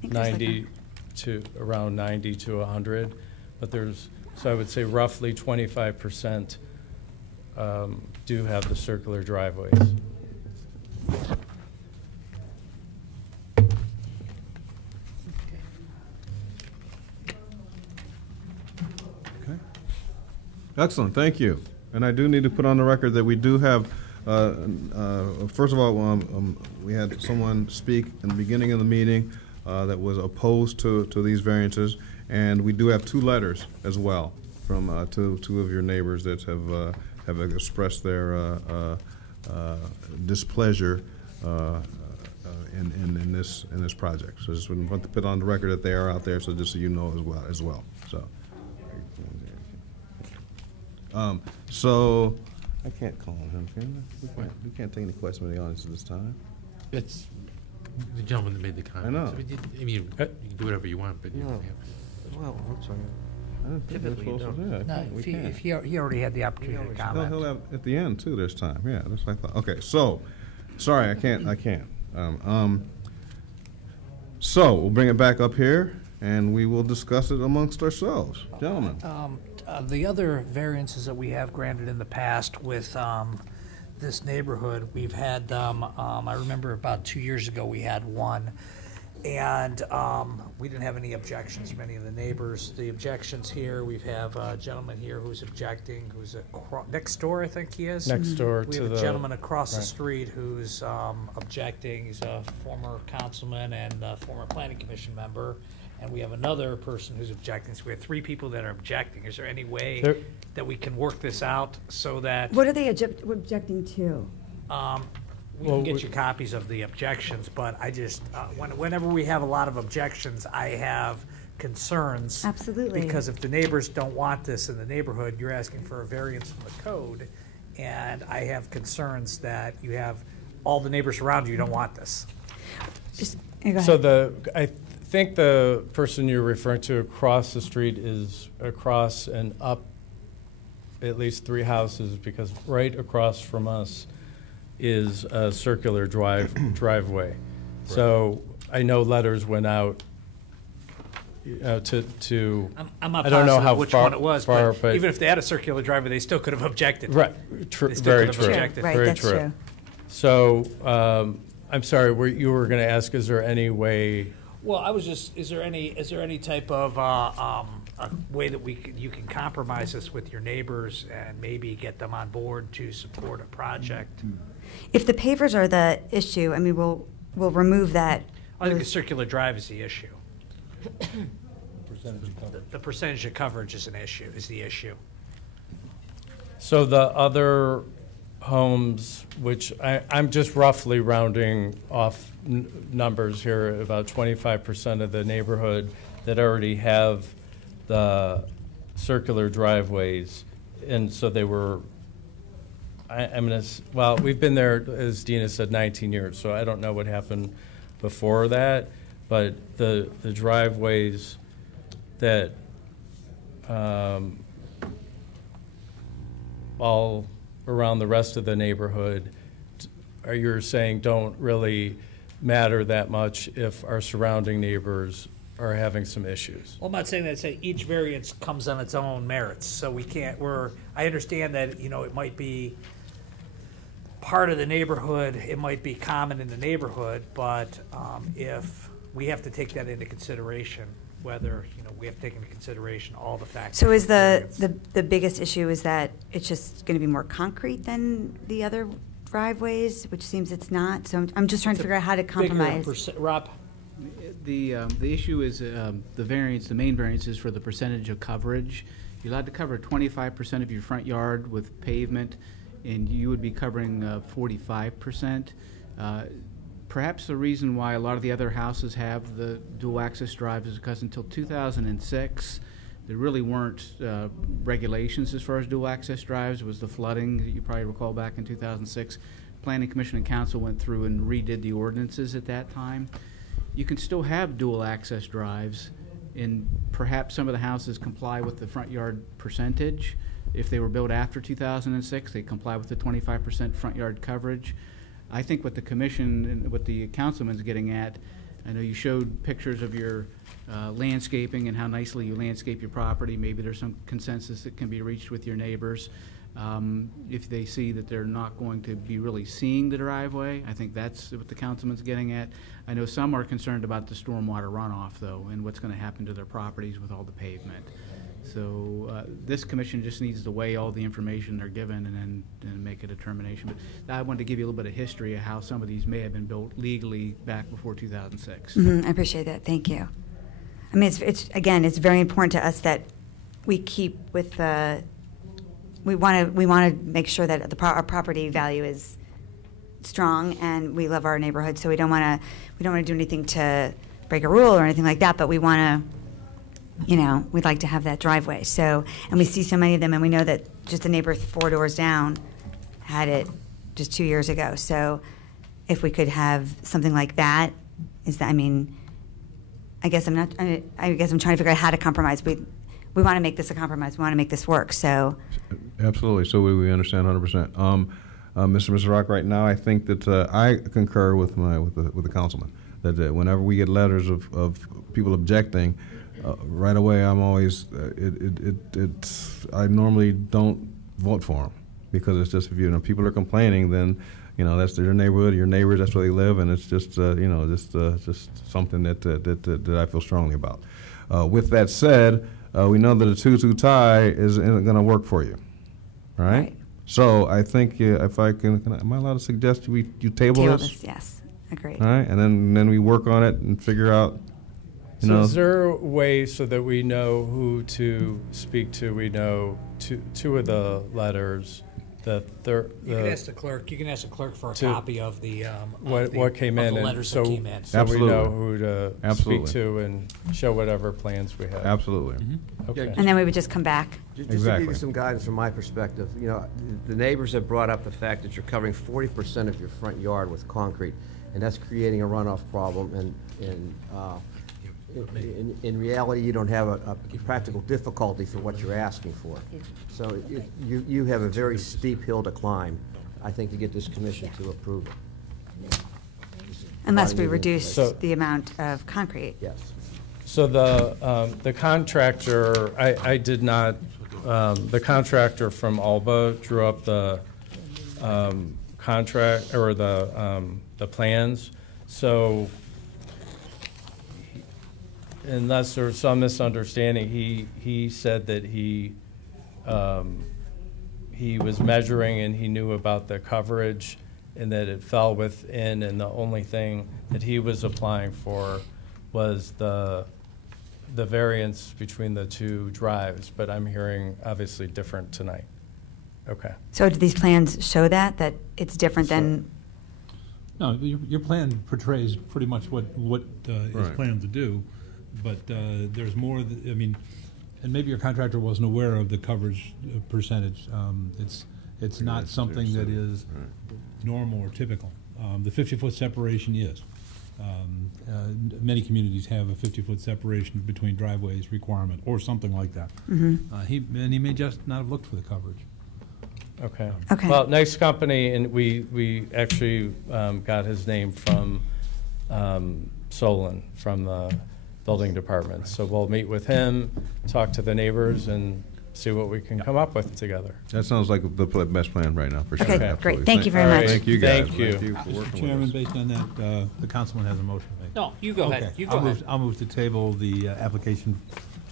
90 to 100, but so I would say roughly 25% do have the circular driveways. Excellent, thank you. And I do need to put on the record that we do have, first of all, we had someone speak in the beginning of the meeting that was opposed to these variances, and we do have 2 letters as well from two of your neighbors that have expressed their displeasure in this project. So just want to put on the record that they are out there, so just so you know as well. So I can't call on him, can we? We can't take any questions from the audience at this time. It's the gentleman that made the comment. I know. I mean, you can do whatever you want, but you No. have. Well, I'm sorry. I didn't think we were Typically, you supposed to don't. do that. No, if he already had the opportunity to comment. He'll have at the end too this time. Yeah, that's what I thought. Okay, so sorry, I can't. So we'll bring it back up here, and we will discuss it amongst ourselves, gentlemen. The other variances that we have granted in the past with this neighborhood, we've had, I remember about 2 years ago, we had one, and we didn't have any objections from any of the neighbors. The objections here, we have a gentleman here who's objecting, who's next door, I think he is. Next door We to have a the- gentleman across the right. street who's objecting. He's a former councilman and a former planning commission member. And we have another person who's objecting. So we have 3 people that are objecting. Is there any way There- that we can work this out so that What are they objecting to? we can get you copies of the objections? But I just, whenever we have a lot of objections, I have concerns. Absolutely. Because if the neighbors don't want this in the neighborhood, you're asking for a variance from the code. and I have concerns that you have all the neighbors around you don't want this. So I think the person you're referring to across the street is across and up at least 3 houses, because right across from us is a circular driveway. So I know letters went out to I'm not I don't know positive how which far, one it was, far, but even if they had a circular driveway, they still could have objected. Right. They still Very could have true. objected. Right, Very that's true. true. So I'm sorry. You were going to ask, is there any way? Well, I was just, is there any type of a way that you can compromise this with your neighbors and maybe get them on board to support a project? If the pavers are the issue, I mean, we'll remove that. I think the circular drive is the issue. The percentage of coverage is the issue. So the other homes, which I'm just roughly rounding off numbers here, about 25% of the neighborhood that already have the circular driveways, and so they were. Well, we've been there, as Dina said, 19 years, so I don't know what happened before that, but the driveways that all around the rest of the neighborhood, you're saying don't really matter that much if our surrounding neighbors are having some issues? Well, I'm not saying that. Say each variance comes on its own merits, so we can't. I understand that it might be part of the neighborhood. It might be common in the neighborhood, but if we have to take that into consideration, whether we have to take into consideration all the factors. So is the biggest issue is that it's just going to be more concrete than the other driveways, which seems it's not. So I'm just trying to figure out how to compromise. Rob? The issue is the main variance is for the percentage of coverage. You're allowed to cover 25% of your front yard with pavement, and you would be covering 45%. Perhaps the reason why a lot of the other houses have the dual access drives is because until 2006, there really weren't regulations as far as dual access drives. It was the flooding that you probably recall back in 2006. Planning Commission and Council went through and redid the ordinances at that time. You can still have dual access drives, and perhaps some of the houses comply with the front yard percentage. If they were built after 2006, they comply with the 25% front yard coverage. I think what the commission and what the councilman's getting at, I know you showed pictures of your landscaping and how nicely you landscape your property. Maybe there's some consensus that can be reached with your neighbors. If they see that they're not going to be really seeing the driveway, I think that's what the councilman's getting at. I know some are concerned about the stormwater runoff, though, and what's going to happen to their properties with all the pavement. So this commission just needs to weigh all the information they're given and then make a determination. But I wanted to give you a little bit of history of how some of these may have been built legally back before 2006. I appreciate that. Thank you. I mean, it's very important to us that we keep with the. We want to make sure that our property value is strong, and we love our neighborhood. So we don't want to do anything to break a rule or anything like that. But we want to. We'd like to have that driveway. So, and we see so many of them, and we know that just the neighbor 4 doors down had it just 2 years ago. So, if we could have something like that, I guess I'm trying to figure out how to compromise. We want to make this a compromise. We want to make this work. So, absolutely. So we understand 100%. Mr. Rock, right now, I think that I concur with the councilman that whenever we get letters of people objecting. Right away, I'm always I normally don't vote for them because it's just if people are complaining, then that's their neighborhood, your neighbors, that's where they live, and it's just just something that I feel strongly about. With that said, we know that a 2-2 tie isn't going to work for you, right? So I think if I can am I allowed to suggest you table this? Yes, agreed. All right, and then we work on it and figure out. So is there a way so that we know who to speak to? We know two of the letters the third. You can ask the clerk, for a to- copy of the, what came in, the and letters so that came in. so we Absolutely. know who to Absolutely. speak to and show whatever plans we have. Absolutely. Okay. And then we would just come back. Just to give Exactly. you some guidance from my perspective, you know, the neighbors have brought up the fact that you're covering 40% of your front yard with concrete, and that's creating a runoff problem, and in reality, you don't have a practical difficulty for what you're asking for. So you have a very steep hill to climb, I think, to get this commission to approve it. Unless we Providing you reduce So- the amount of concrete. Yes. So the contractor, I did not, the contractor from Alba drew up the contract, or the plans. So unless there's some misunderstanding, he said that he was measuring and he knew about the coverage and that it fell within, and the only thing that he was applying for was the variance between the two drives, but I'm hearing obviously different tonight. Okay. So do these plans show that it's different than, No, your plan portrays pretty much what is Right. planned to do, but there's more, I mean, and maybe your contractor wasn't aware of the coverage percentage. It's not something that is normal or typical. The 50-foot separation is. Many communities have a 50-foot separation between driveways requirement, or something like that. He may just not have looked for the coverage. Okay. Okay. Well, nice company, and we actually got his name from Solon, from the building department. So we'll meet with him, talk to the neighbors, and see what we can come up with together. That sounds like the best plan right now, for sure. Okay, great. Absolutely. Thank you very All much. right. Thank you, guys. Thank you. for Mr. working Chairman, with us. based on that, the councilman has a motion to make. No, you go ahead. Okay, You go ahead. I'll move to table the application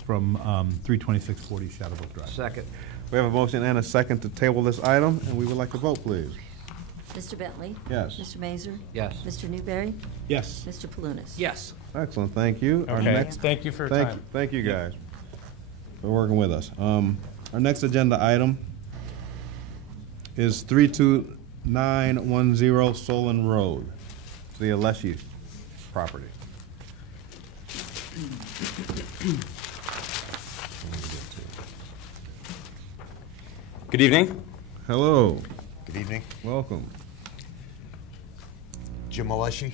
from 32640 Shadowbrook Drive. Second. We have a motion and a second to table this item, and we would like to vote, please. Mr. Bentley? Yes. Mr. Mazur? Yes. Mr. Newberry? Yes. Mr. Palunas? Yes. Excellent, thank you. Our Okay, next- thank you for your time. Thank you, guys, for working with us. Our next agenda item is 32910 Solon Road, the Alessi property. Good evening. Hello, Good evening. welcome. Jim Alessi.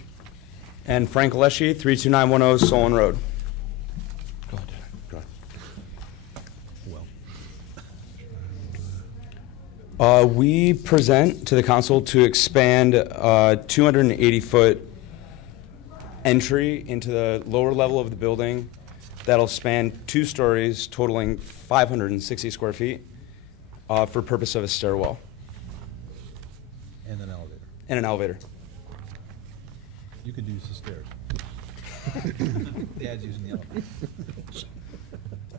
And Frank Alessi, 32910 Solon Road. Go ahead. Go ahead. We present to the council to expand a 280-foot entry into the lower level of the building that'll span 2 stories, totaling 560 square feet, for purpose of a stairwell And an elevator. and an elevator. You could use the stairs. Dad's using the elevator.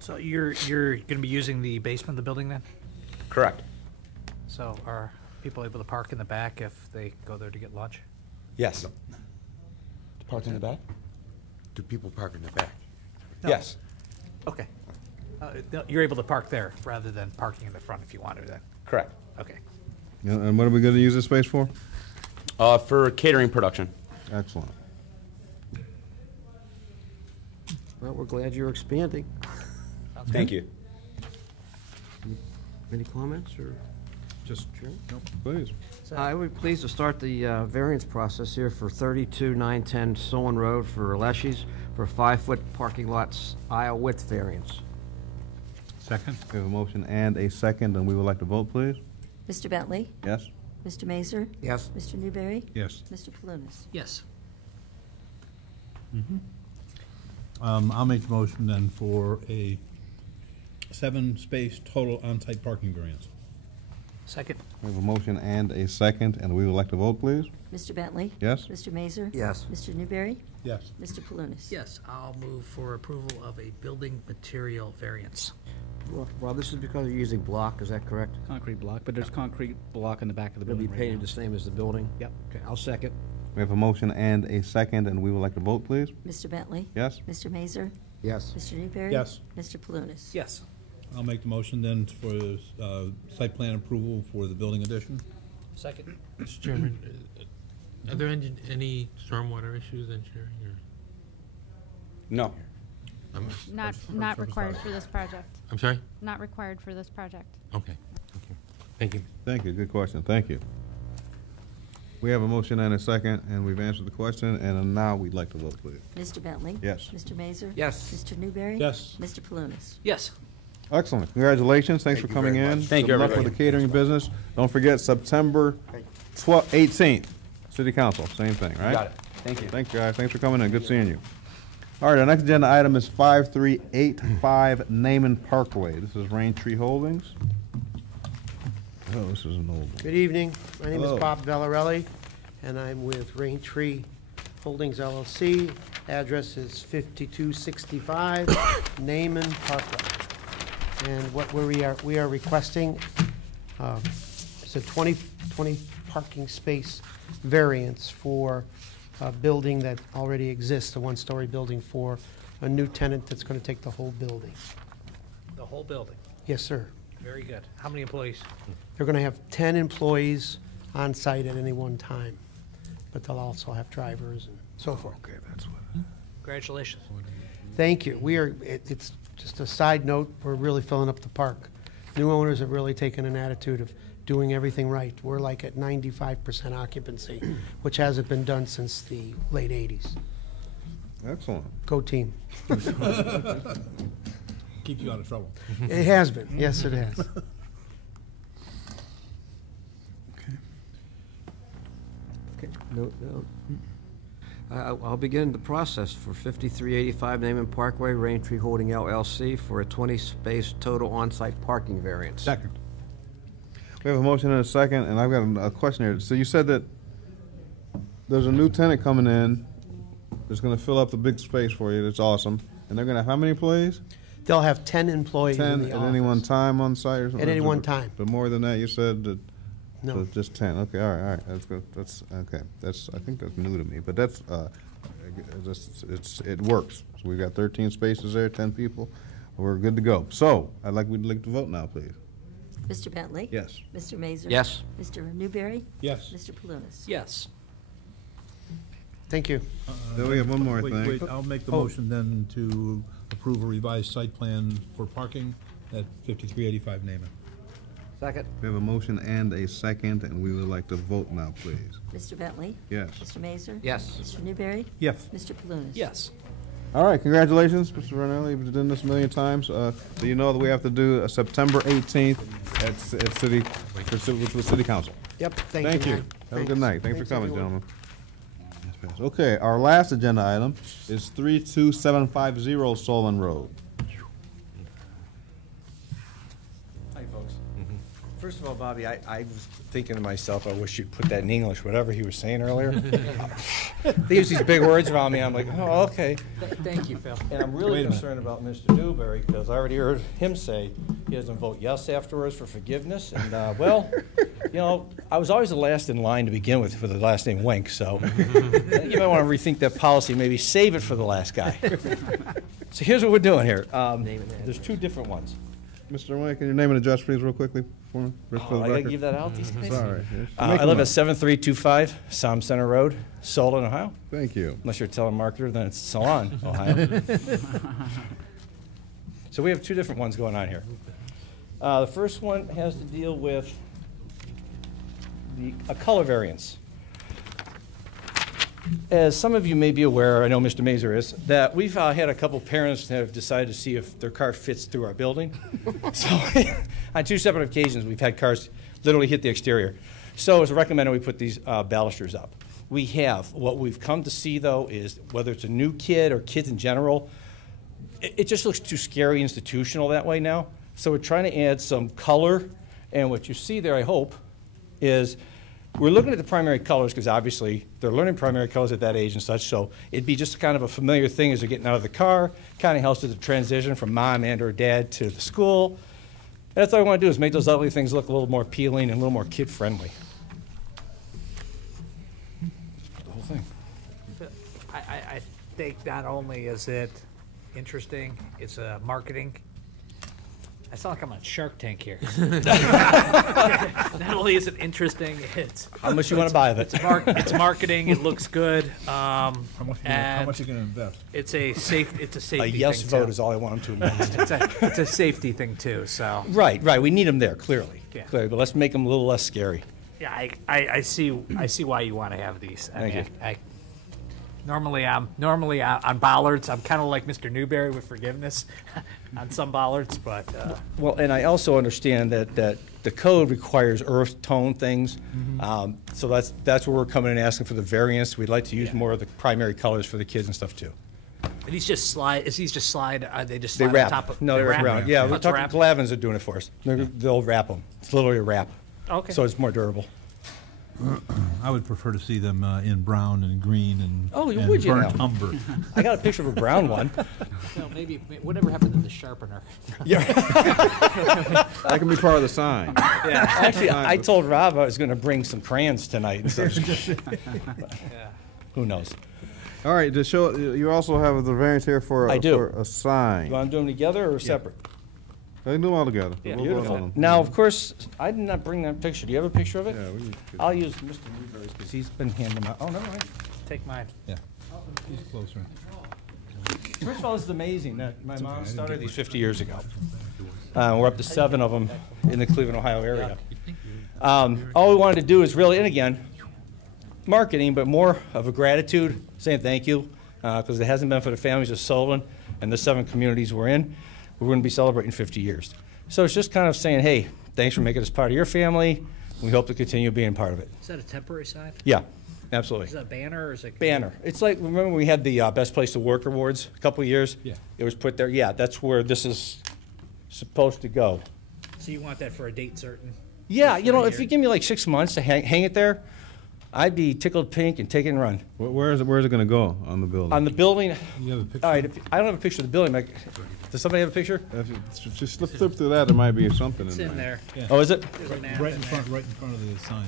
So you're going to be using the basement of the building then? Correct. So are people able to park in the back if they go there to get lunch? Yes. Park in the back? Do people park in the back? No. Yes. Okay. You're able to park there rather than parking in the front if you want to then? Correct. Okay. And what are we going to use this space for? For catering production. Excellent. Well, we're glad you're expanding. Thank you. Any comments, or just Jim? Nope. Please. I would be pleased to start the variance process here for 32910 Solon Road for Aleshi's for a 5-foot parking lot's aisle width variance. Second? We have a motion and a second, and we would like to vote, please. Mr. Bentley? Yes? Mr. Mazur? Yes. Mr. Newberry? Yes. Mr. Palunas? Yes. I'll make the motion then for a 7-space total on-site parking variance. Second. We have a motion and a second, and we would like to vote, please. Mr. Bentley? Yes? Mr. Mazur? Yes. Mr. Newberry? Yes. Mr. Palunas? Yes, I'll move for approval of a building material variance. Rob, this is because you're using block, is that correct? Concrete block, but there's concrete block in the back of the It'll building be right painted now. the same as the building? Yep. Okay, I'll second. We have a motion and a second, and we would like to vote, please. Mr. Bentley? Yes? Mr. Mazur? Yes. Mr. Newberry? Yes. Mr. Palunas? Yes. I'll make the motion then for site plan approval for the building addition. Second. Mr. Chairman, are there any stormwater issues, engineering, or? No. Not required for this project. I'm sorry? Not required for this project. Okay. Thank you. Thank you, good question, thank you. We have a motion and a second, and we've answered the question, and now we'd like to vote, please. Mr. Bentley? Yes. Mr. Mazur? Yes. Mr. Newberry? Yes. Mr. Palunas? Yes. Excellent, congratulations, thanks for coming in. Thank you, Good luck everybody. with the catering business. Don't forget, September 18th, City Council, same thing, right? Got it. Thank you. Thank you, guys, thanks for coming in, good seeing you. All right, our next agenda item is 5385 Naaman Parkway. This is Rain Tree Holdings. Oh, this is an old one. Good evening. My name Hello. is Bob Valarelli, and I'm with Rain Tree Holdings LLC. Address is 5265 Naaman Parkway. And what we are requesting is a 20 parking space variance for a building that already exists, a one-story building, for a new tenant that's going to take the whole building. The whole building. Yes, sir. Very good. How many employees? They're going to have 10 employees on site at any one time, but they'll also have drivers and so forth. Okay, that's what. Congratulations. Thank you. It's just a side note, we're really filling up the park. New owners have really taken an attitude of doing everything right. We're like at 95% occupancy, which hasn't been done since the late 80s. Excellent. Go team. Keeps you out of trouble. It has been. Yes, it has. Okay, no. I'll begin the process for 5385 Naaman Parkway, Rain Tree Holding LLC, for a 20-space total on-site parking variance. Second. We have a motion and a second, and I've got a question here. So you said that there's a new tenant coming in that's gonna fill up the big space for you, that's awesome. And they're gonna have how many employees? They'll have 10 employees in 10 the at office. any one time on site or something? At any one time. But more than that, you said that? No. So just 10, okay, all right, that's good, that's, okay, I think that's new to me, but that's, it works. So we've got 13 spaces there, 10 people, we're good to go. So, we'd like to vote now, please. Mr. Bentley? Yes. Mr. Mazur? Yes. Mr. Newberry? Yes. Mr. Palunas? Yes. Thank you. Then we have one more Wait, thing. wait, I'll make the motion then to approve a revised site plan for parking at 5385 Naaman. Second. We have a motion and a second, and we would like to vote now, please. Mr. Bentley? Yes. Mr. Mazur? Yes. Mr. Newberry? Yes. Mr. Palunas? Yes. All right, congratulations, Mr. Vernelli. You've done this a million times. So you know that we have to do a September 18th at City Council. Yep, thank you. Have a good Thanks. night. Thanks for Thanks, coming, everyone. gentlemen. Okay, our last agenda item is 32750 Solon Road. Hi, folks. First of all, Bobby, I was thinking to myself, I wish you'd put that in English, whatever he was saying earlier. They use these big words around me, I'm like, oh, okay. Thank you, Phil. And I'm really concerned about Mr. Newberry, because I already heard him say he doesn't vote yes afterwards for forgiveness, and, well, you know, I was always the last in line to begin with for the last name Wink, so you might want to rethink that policy, maybe save it for the last guy. So here's what we're doing here. There's two different ones. Mr. Wayne, can you name and address, please, real quickly for me? Oh, I gotta give that out these days? Sorry. I live at 7325 Somme Center Road, Solon, Ohio. Thank you. Unless you're a telemarketer, then it's Solon, Ohio. So we have two different ones going on here. The first one has to deal with a color variance. As some of you may be aware, I know Mr. Mazur is, that we've had a couple parents that have decided to see if their car fits through our building. So on two separate occasions, we've had cars literally hit the exterior. So it's recommended we put these balusters up. We have. What we've come to see, though, is whether it's a new kid or kids in general, it just looks too scary institutional that way now. So we're trying to add some color. And what you see there, I hope, is we're looking at the primary colors because obviously they're learning primary colors at that age and such, so it'd be just kind of a familiar thing as they're getting out of the car, kind of helps with the transition from mom and or dad to the school. And that's all I want to do is make those ugly things look a little more appealing and a little more kid-friendly. The whole thing. I think not only is it interesting, it's marketing. I sound like I'm on Shark Tank here. Not only is it interesting, it's How much you wanna buy of it? It's marketing. It looks good. How much are you gonna invest? It's a safety. A yes thing vote too. is all I want them to invest. It's a safety thing too. So Right. We need them there, clearly. Yeah. Clearly, but let's make them a little less scary. yeah, I see why you want to have these. Thank you. Normally on bollards, I'm kind of like Mr. Newberry with forgiveness on some bollards, but Well, and I also understand that the code requires earth tone things. So that's where we're coming in asking for the variance. We'd like to use more of the primary colors for the kids and stuff too. these just slide. Is these just slide? They just They slide wrap. on top of. No, they they're wrap? round. Yeah, Oh, we're it's talking wrap? Glavins are doing it for us. They'll wrap them. It's literally a wrap. Okay. So it's more durable. I would prefer to see them in brown and green and, Oh, and would you burnt now? umber. I got a picture of a brown one. Well, maybe whatever happened to the sharpener? That can be part of the sign. Yeah, actually, I told Rob I was going to bring some crayons tonight and stuff. Who knows? All right, to show, you also have the variance here for I do. for a sign. You want to do them together or separate? They can do them all together. Yeah, We'll vote on beautiful. them. Now, of course, I did not bring that picture. Do you have a picture of it? Yeah, we I'll use Mr. Newberry's because he's been handing them out. Oh, never mind. Take mine. Yeah. He's closer. First of all, this is amazing that my mom started these 50 years ago. We're up to 7 of them in the Cleveland, Ohio area. All we wanted to do is really, and again, marketing, but more of a gratitude, saying thank you, because it hasn't been for the families of Sullivan and the 7 communities we're in. We're going to be celebrating 50 years. So it's just kind of saying, hey, thanks for making us part of your family. We hope to continue being part of it. Is that a temporary sign? Yeah, absolutely. Is that a banner or is it Banner. It's like, remember we had the Best Place to Work awards a couple of years? Yeah. It was put there. Yeah, that's where this is supposed to go. So you want that for a date certain? Yeah, Just you for know, a if you year? give me like 6 months to hang it there, I'd be tickled pink and take it and run. Where is it going to go on the building? On the building, You have a picture? all right, I don't have a picture of the building. Does somebody have a picture? If you just flip through that, there might be something It's in in there. there. Yeah. Oh, is it? There's a map Right in in there. front of the sign.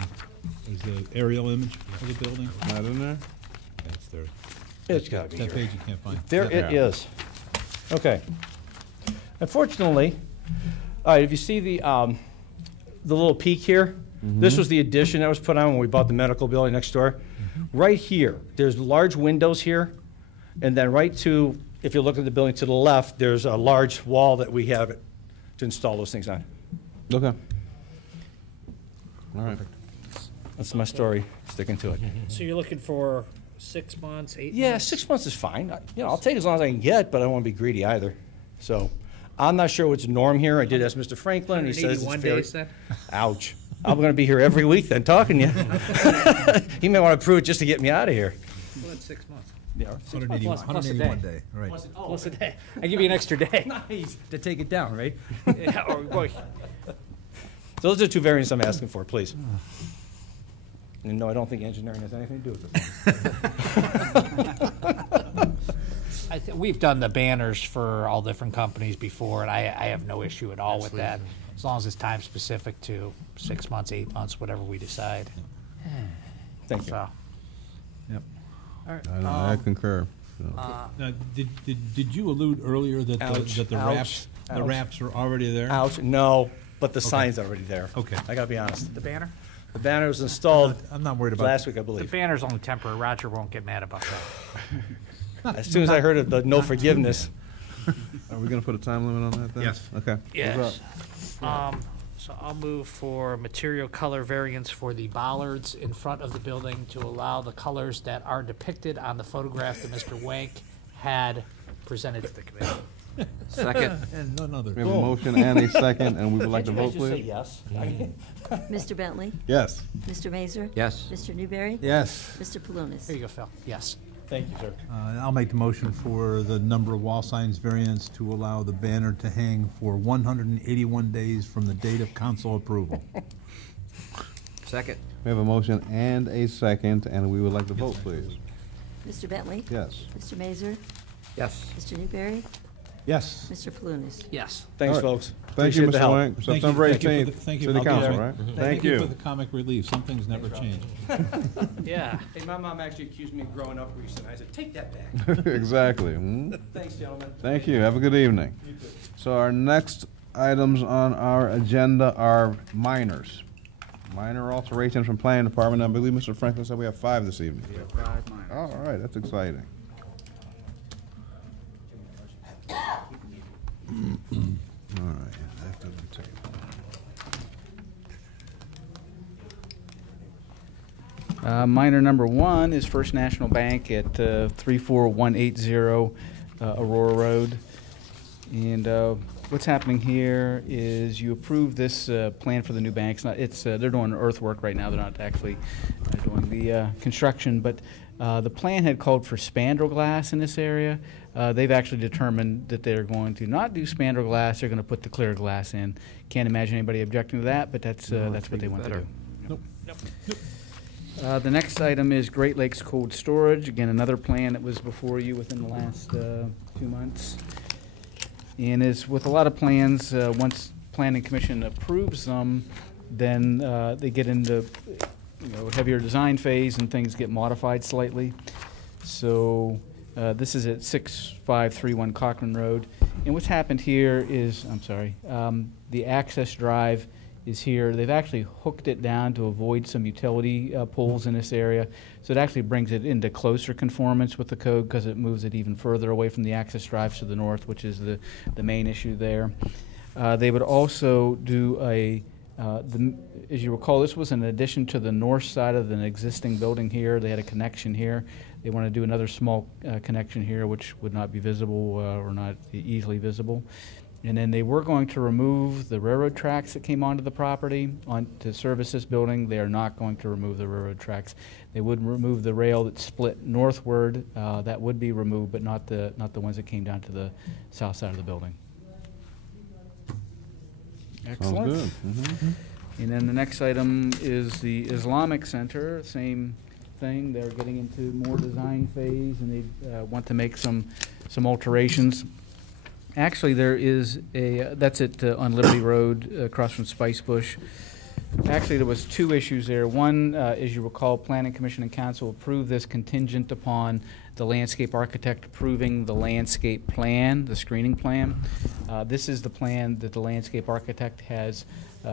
There's the aerial image of the building. Not in there? Yeah, it's there. It's got to be That here. page you can't find. There Yeah. it is. Okay. Unfortunately, all right, if you see the little peak here, this was the addition that was put on when we bought the medical building next door. Right here, there's large windows here, and then right to, if you look at the building to the left, there's a large wall that we have to install those things on. Okay. All right. That's my story, sticking to it. So you're looking for 6 months, 8 Yeah, months? 6 months is fine. I'll take as long as I can get, but I don't want to be greedy either. So, I'm not sure what's the norm here. I did ask Mr. Franklin, and he says it's 181 fair. days then? Ouch. I'm going to be here every week then, talking to you. He may want to prove it just to get me out of here. Well, that's 6 months. Yeah. 181, plus a 181 day. day, right. Plus a day. I give you an extra day. Nice. To take it down, right? Yeah, or boy. So those are 2 variants I'm asking for, please. And no, I don't think engineering has anything to do with it. We've done the banners for all different companies before, and I have no issue at all with that, as long as it's time specific to 6 months, 8 months, whatever we decide. Thank you. So, Yep. all right. I concur. So. Now, did you allude earlier that Ouch. the Ouch. wraps are already there? Ouch. No, but the sign's already there. Okay. I got to be honest. The banner? The banner was installed I'm not worried about last week, I The believe. banner's only temporary. Roger won't get mad about that. As soon as I heard of the no forgiveness. Are we going to put a time limit on that then? Yes. Okay. Yes. So I'll move for material color variance for the bollards in front of the building to allow the colors that are depicted on the photograph that Mr. Wank had presented to the committee. Second. And none other. We have a motion and a second, and we would like to vote, Just say please. yes. Mr. Bentley? Yes. Mr. Mazer? Yes. Mr. Newberry? Yes. Mr. Palunas? There you go, Phil. Yes. Thank you, sir. I'll make the motion for the number of wall signs variance to allow the banner to hang for 181 days from the date of council approval. Second. We have a motion and a second, and we would like to vote, please. Mr. Bentley? Yes. Mr. Mazer? Yes. Mr. Newberry? Yes. Mr. Palunas? Yes. Thanks, All right. folks. Thank you, Appreciate the Mr. help. Wank. Thank you- September thank you for 18th, the- thank you City for- Council, yeah. right? Thank Thank you for you. the comic relief. Some things never change. Yeah. Hey, my mom actually accused me of growing up recently. I said, take that back. Exactly. Hmm? Thanks, gentlemen. Thank you. Have a good evening. So our next items on our agenda are minors. Minor alterations from Planning Department. I believe Mr. Franklin said we have 5 this evening. We have 5 minors. All right, that's exciting. All right, that doesn't take Minor number 1 is First National Bank at 34180 Aurora Road. And what's happening here is you approve this plan for the new bank. They're doing earthwork right now. They're not actually doing the construction, but the plan had called for spandrel glass in this area. They've actually determined that they're going to not do spandrel glass. They're going to put the clear glass in. Can't imagine anybody objecting to that, but that's what they want to do. Nope. The next item is Great Lakes Cold Storage. Again, another plan that was before you within the last 2 months. And as with a lot of plans, once Planning Commission approves them, then they get into heavier design phase and things get modified slightly. So this is at 6531 Cochrane Road. And what's happened here is, the access drive is here. They've actually hooked it down to avoid some utility poles in this area. So it actually brings it into closer conformance with the code because it moves it even further away from the access drives to the north, which is the main issue there. They would also do as you recall, this was an addition to the north side of an existing building here. They had a connection here. They want to do another small connection here, which would not be visible or not easily visible. And then they were going to remove the railroad tracks that came onto the property to service this building. They are not going to remove the railroad tracks. They would remove the rail that split northward. That would be removed, but not the ones that came down to the south side of the building. Excellent. Sounds good. Mm-hmm. And then the next item is the Islamic Center. Same thing. They're getting into more design phase, and they want to make some alterations. Actually, there is that's on Liberty Road across from Spice Bush. Actually, there was 2 issues there. One, as you recall, Planning Commission and Council approved this contingent upon the landscape architect approving the landscape plan, the screening plan. This is the plan that the landscape architect has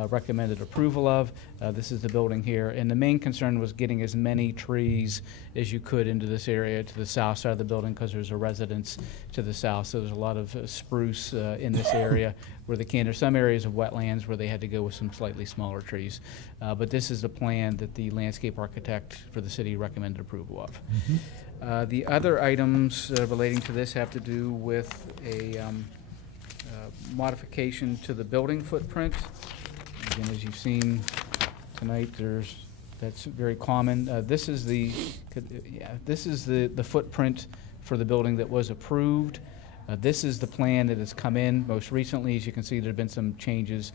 recommended approval of. This is the building here. And the main concern was getting as many trees as you could into this area to the south side of the building because there's a residence to the south. So there's a lot of spruce in this area where they can. There's some areas of wetlands where they had to go with some slightly smaller trees. But this is the plan that the landscape architect for the city recommended approval of. Mm-hmm. The other items relating to this have to do with a modification to the building footprint. Again, as you've seen tonight, that's very common. This is the footprint for the building that was approved. This is the plan that has come in most recently. As you can see, there have been some changes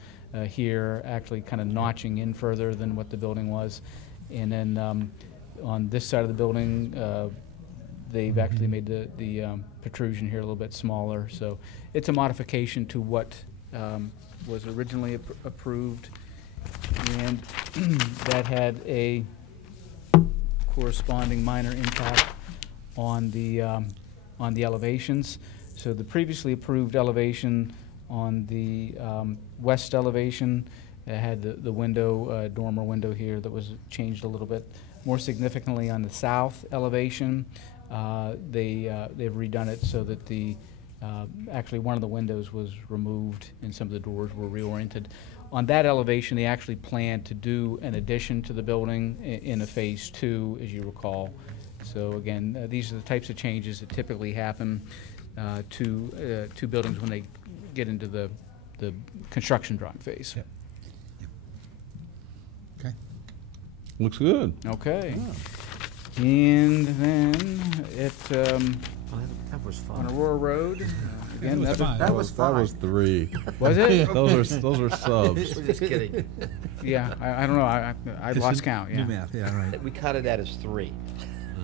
here, actually kind of notching in further than what the building was. And then on this side of the building, they've actually made the protrusion here a little bit smaller. So it's a modification to what was originally approved, and that had a corresponding minor impact on the elevations. So the previously approved elevation on the west elevation had the window, dormer window here that was changed a little bit. More significantly on the south elevation, they've redone it so that actually one of the windows was removed and some of the doors were reoriented. On that elevation, they actually planned to do an addition to the building in a phase 2, as you recall. So again, these are the types of changes that typically happen to buildings when they get into the construction drawing phase. Yep. Okay. Looks good. Okay. Yeah. And then that was fun. On Aurora Road. Again, that was 3. Was it? Those are subs. We're just kidding. Yeah, I don't know. I lost count. Yeah. New math. Yeah, right. We counted that as 3.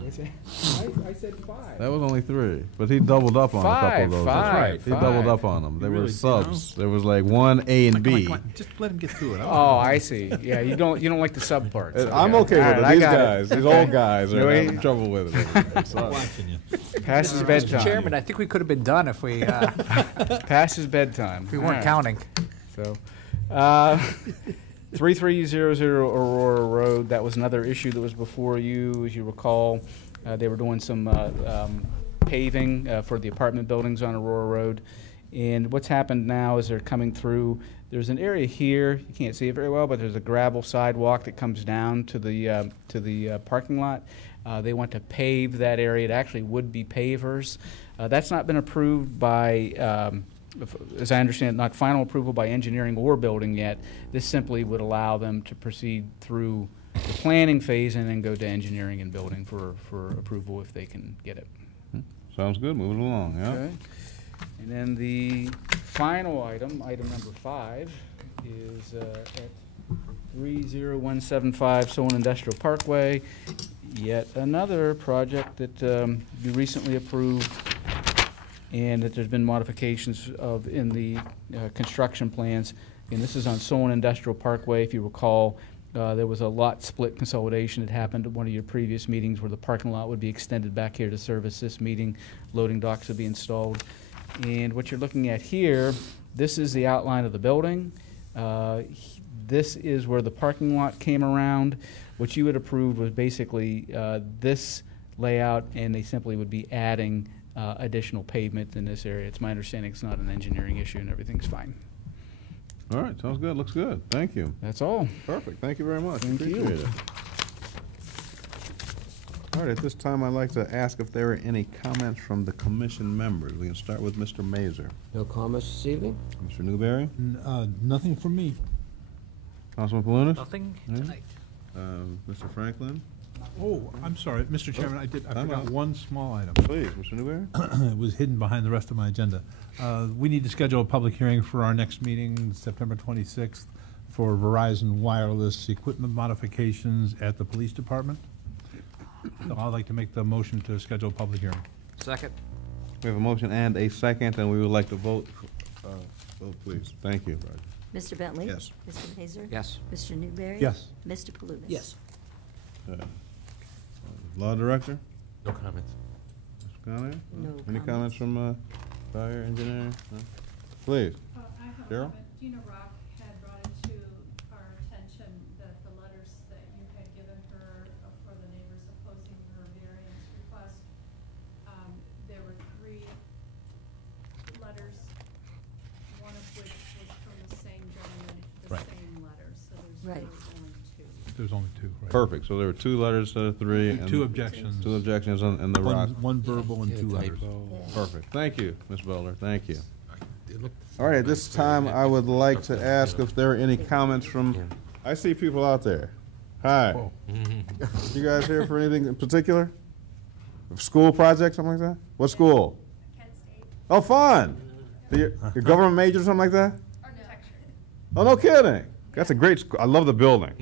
I said 5. That was only 3, but he doubled up on a couple of those. That's right. He doubled up on them. They were really, subs. There was like 1 A and B. Come on. Just let him get through it. Oh, I see. Yeah, you don't like the sub parts. I'm okay with it. These guys, these old guys, are Really? having trouble with it. I'm watching you. Past his bedtime. Chairman, I think we could have been done if we Past his bedtime. weren't counting. So, 3300 Aurora Road, that was another issue that was before you. As you recall, they were doing some paving for the apartment buildings on Aurora Road. And what's happened now is they're coming through, there's an area here, you can't see it very well, but there's a gravel sidewalk that comes down to the parking lot. They want to pave that area. It actually would be pavers. That's not been approved by, as I understand, not final approval by engineering or building yet. This simply would allow them to proceed through the planning phase and then go to engineering and building for approval if they can get it. Sounds good. Moving along, yeah. Okay. And then the final item, item number 5, is at 30175 Solon Industrial Parkway. Yet another project that you recently approved and that there's been modifications of in the construction plans. And this is on Solon Industrial Parkway. If you recall, there was a lot split consolidation that happened at one of your previous meetings where the parking lot would be extended back here to service this meeting. Loading docks would be installed. And what you're looking at here, this is the outline of the building. This is where the parking lot came around. What you had approved was basically this layout, and they simply would be adding additional pavement in this area. It's my understanding it's not an engineering issue and everything's fine. All right, sounds good. Looks good. Thank you. That's all. Perfect. Thank you very much. Thank you. Appreciate it. All right, at this time, I'd like to ask if there are any comments from the commission members. We can start with Mr. Mazer. No comments this evening? Mr. Newberry? Nothing from me. Councilman Palunas? Nothing Yeah. tonight. Mr. Franklin? Oh, I'm sorry, Mr. Chairman, I forgot one small item. Please, Mr. Newberry? It was hidden behind the rest of my agenda. We need to schedule a public hearing for our next meeting, September 26th, for Verizon wireless equipment modifications at the police department. So I'd like to make the motion to schedule a public hearing. Second. We have a motion and a second, and we would like to vote. Vote, please. Thank you, Roger. Mr. Bentley? Yes. Mr. Mazer? Yes. Mr. Newberry? Yes. Mr. Palunas? Yes. Law Director? No comments. Mr. Conley? No Any comments from fire engineering? No? Please. I have Cheryl? a comment. Gina Rock had brought it to our attention that the letters that you had given her for the neighbors opposing her variance request, there were 3 letters, one of which was from the same gentleman, the Right. same letter, so Right. there's only 2. There's only 2, right? Perfect. So there were 2 letters instead of 3. and 2 objections. 2 objections on the rock. One verbal and 2 letters. Perfect. Thank you, Ms. Butler. Thank you. It looked- All right, at this time, I would like to ask if there are any comments from, I see people out there. Hi. You guys here for anything in particular? School project, something like that? What school? Kent State. Oh, fun. Your government major or something like that? Oh, no kidding. That's a great school. I love the building.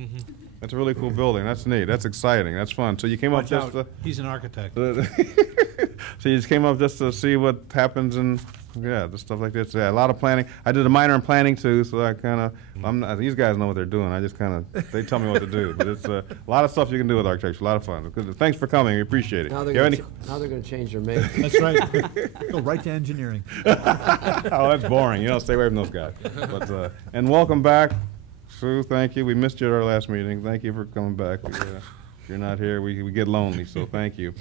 That's a really cool building. That's neat. That's exciting. That's fun. So you came up Watch just out, he's an architect. so you just came up just to see what happens and, yeah, just stuff like this. Yeah, a lot of planning. I did a minor in planning too, so I kind of, these guys know what they're doing. I just kind of, they tell me what to do. But it's a lot of stuff you can do with architecture. A lot of fun. Thanks for coming. We appreciate it. Now they're You have going to change their major. That's right. Go right to engineering. Oh, that's boring. You know, stay away from those guys. But and welcome back, Sue. Thank you. We missed you at our last meeting. Thank you for coming back. If you're not here, we get lonely. So thank you.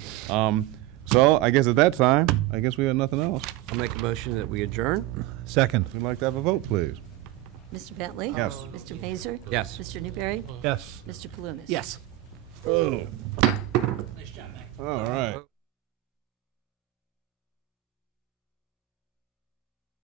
So I guess at that time, I guess we have nothing else. I'll make a motion that we adjourn. Second. We'd like to have a vote, please. Mr. Bentley? Yes. Mr. Mazer? Yes. Mr. Newberry? Yes. Mr. Palunas? Yes. Oh. Nice job, Mac. All right.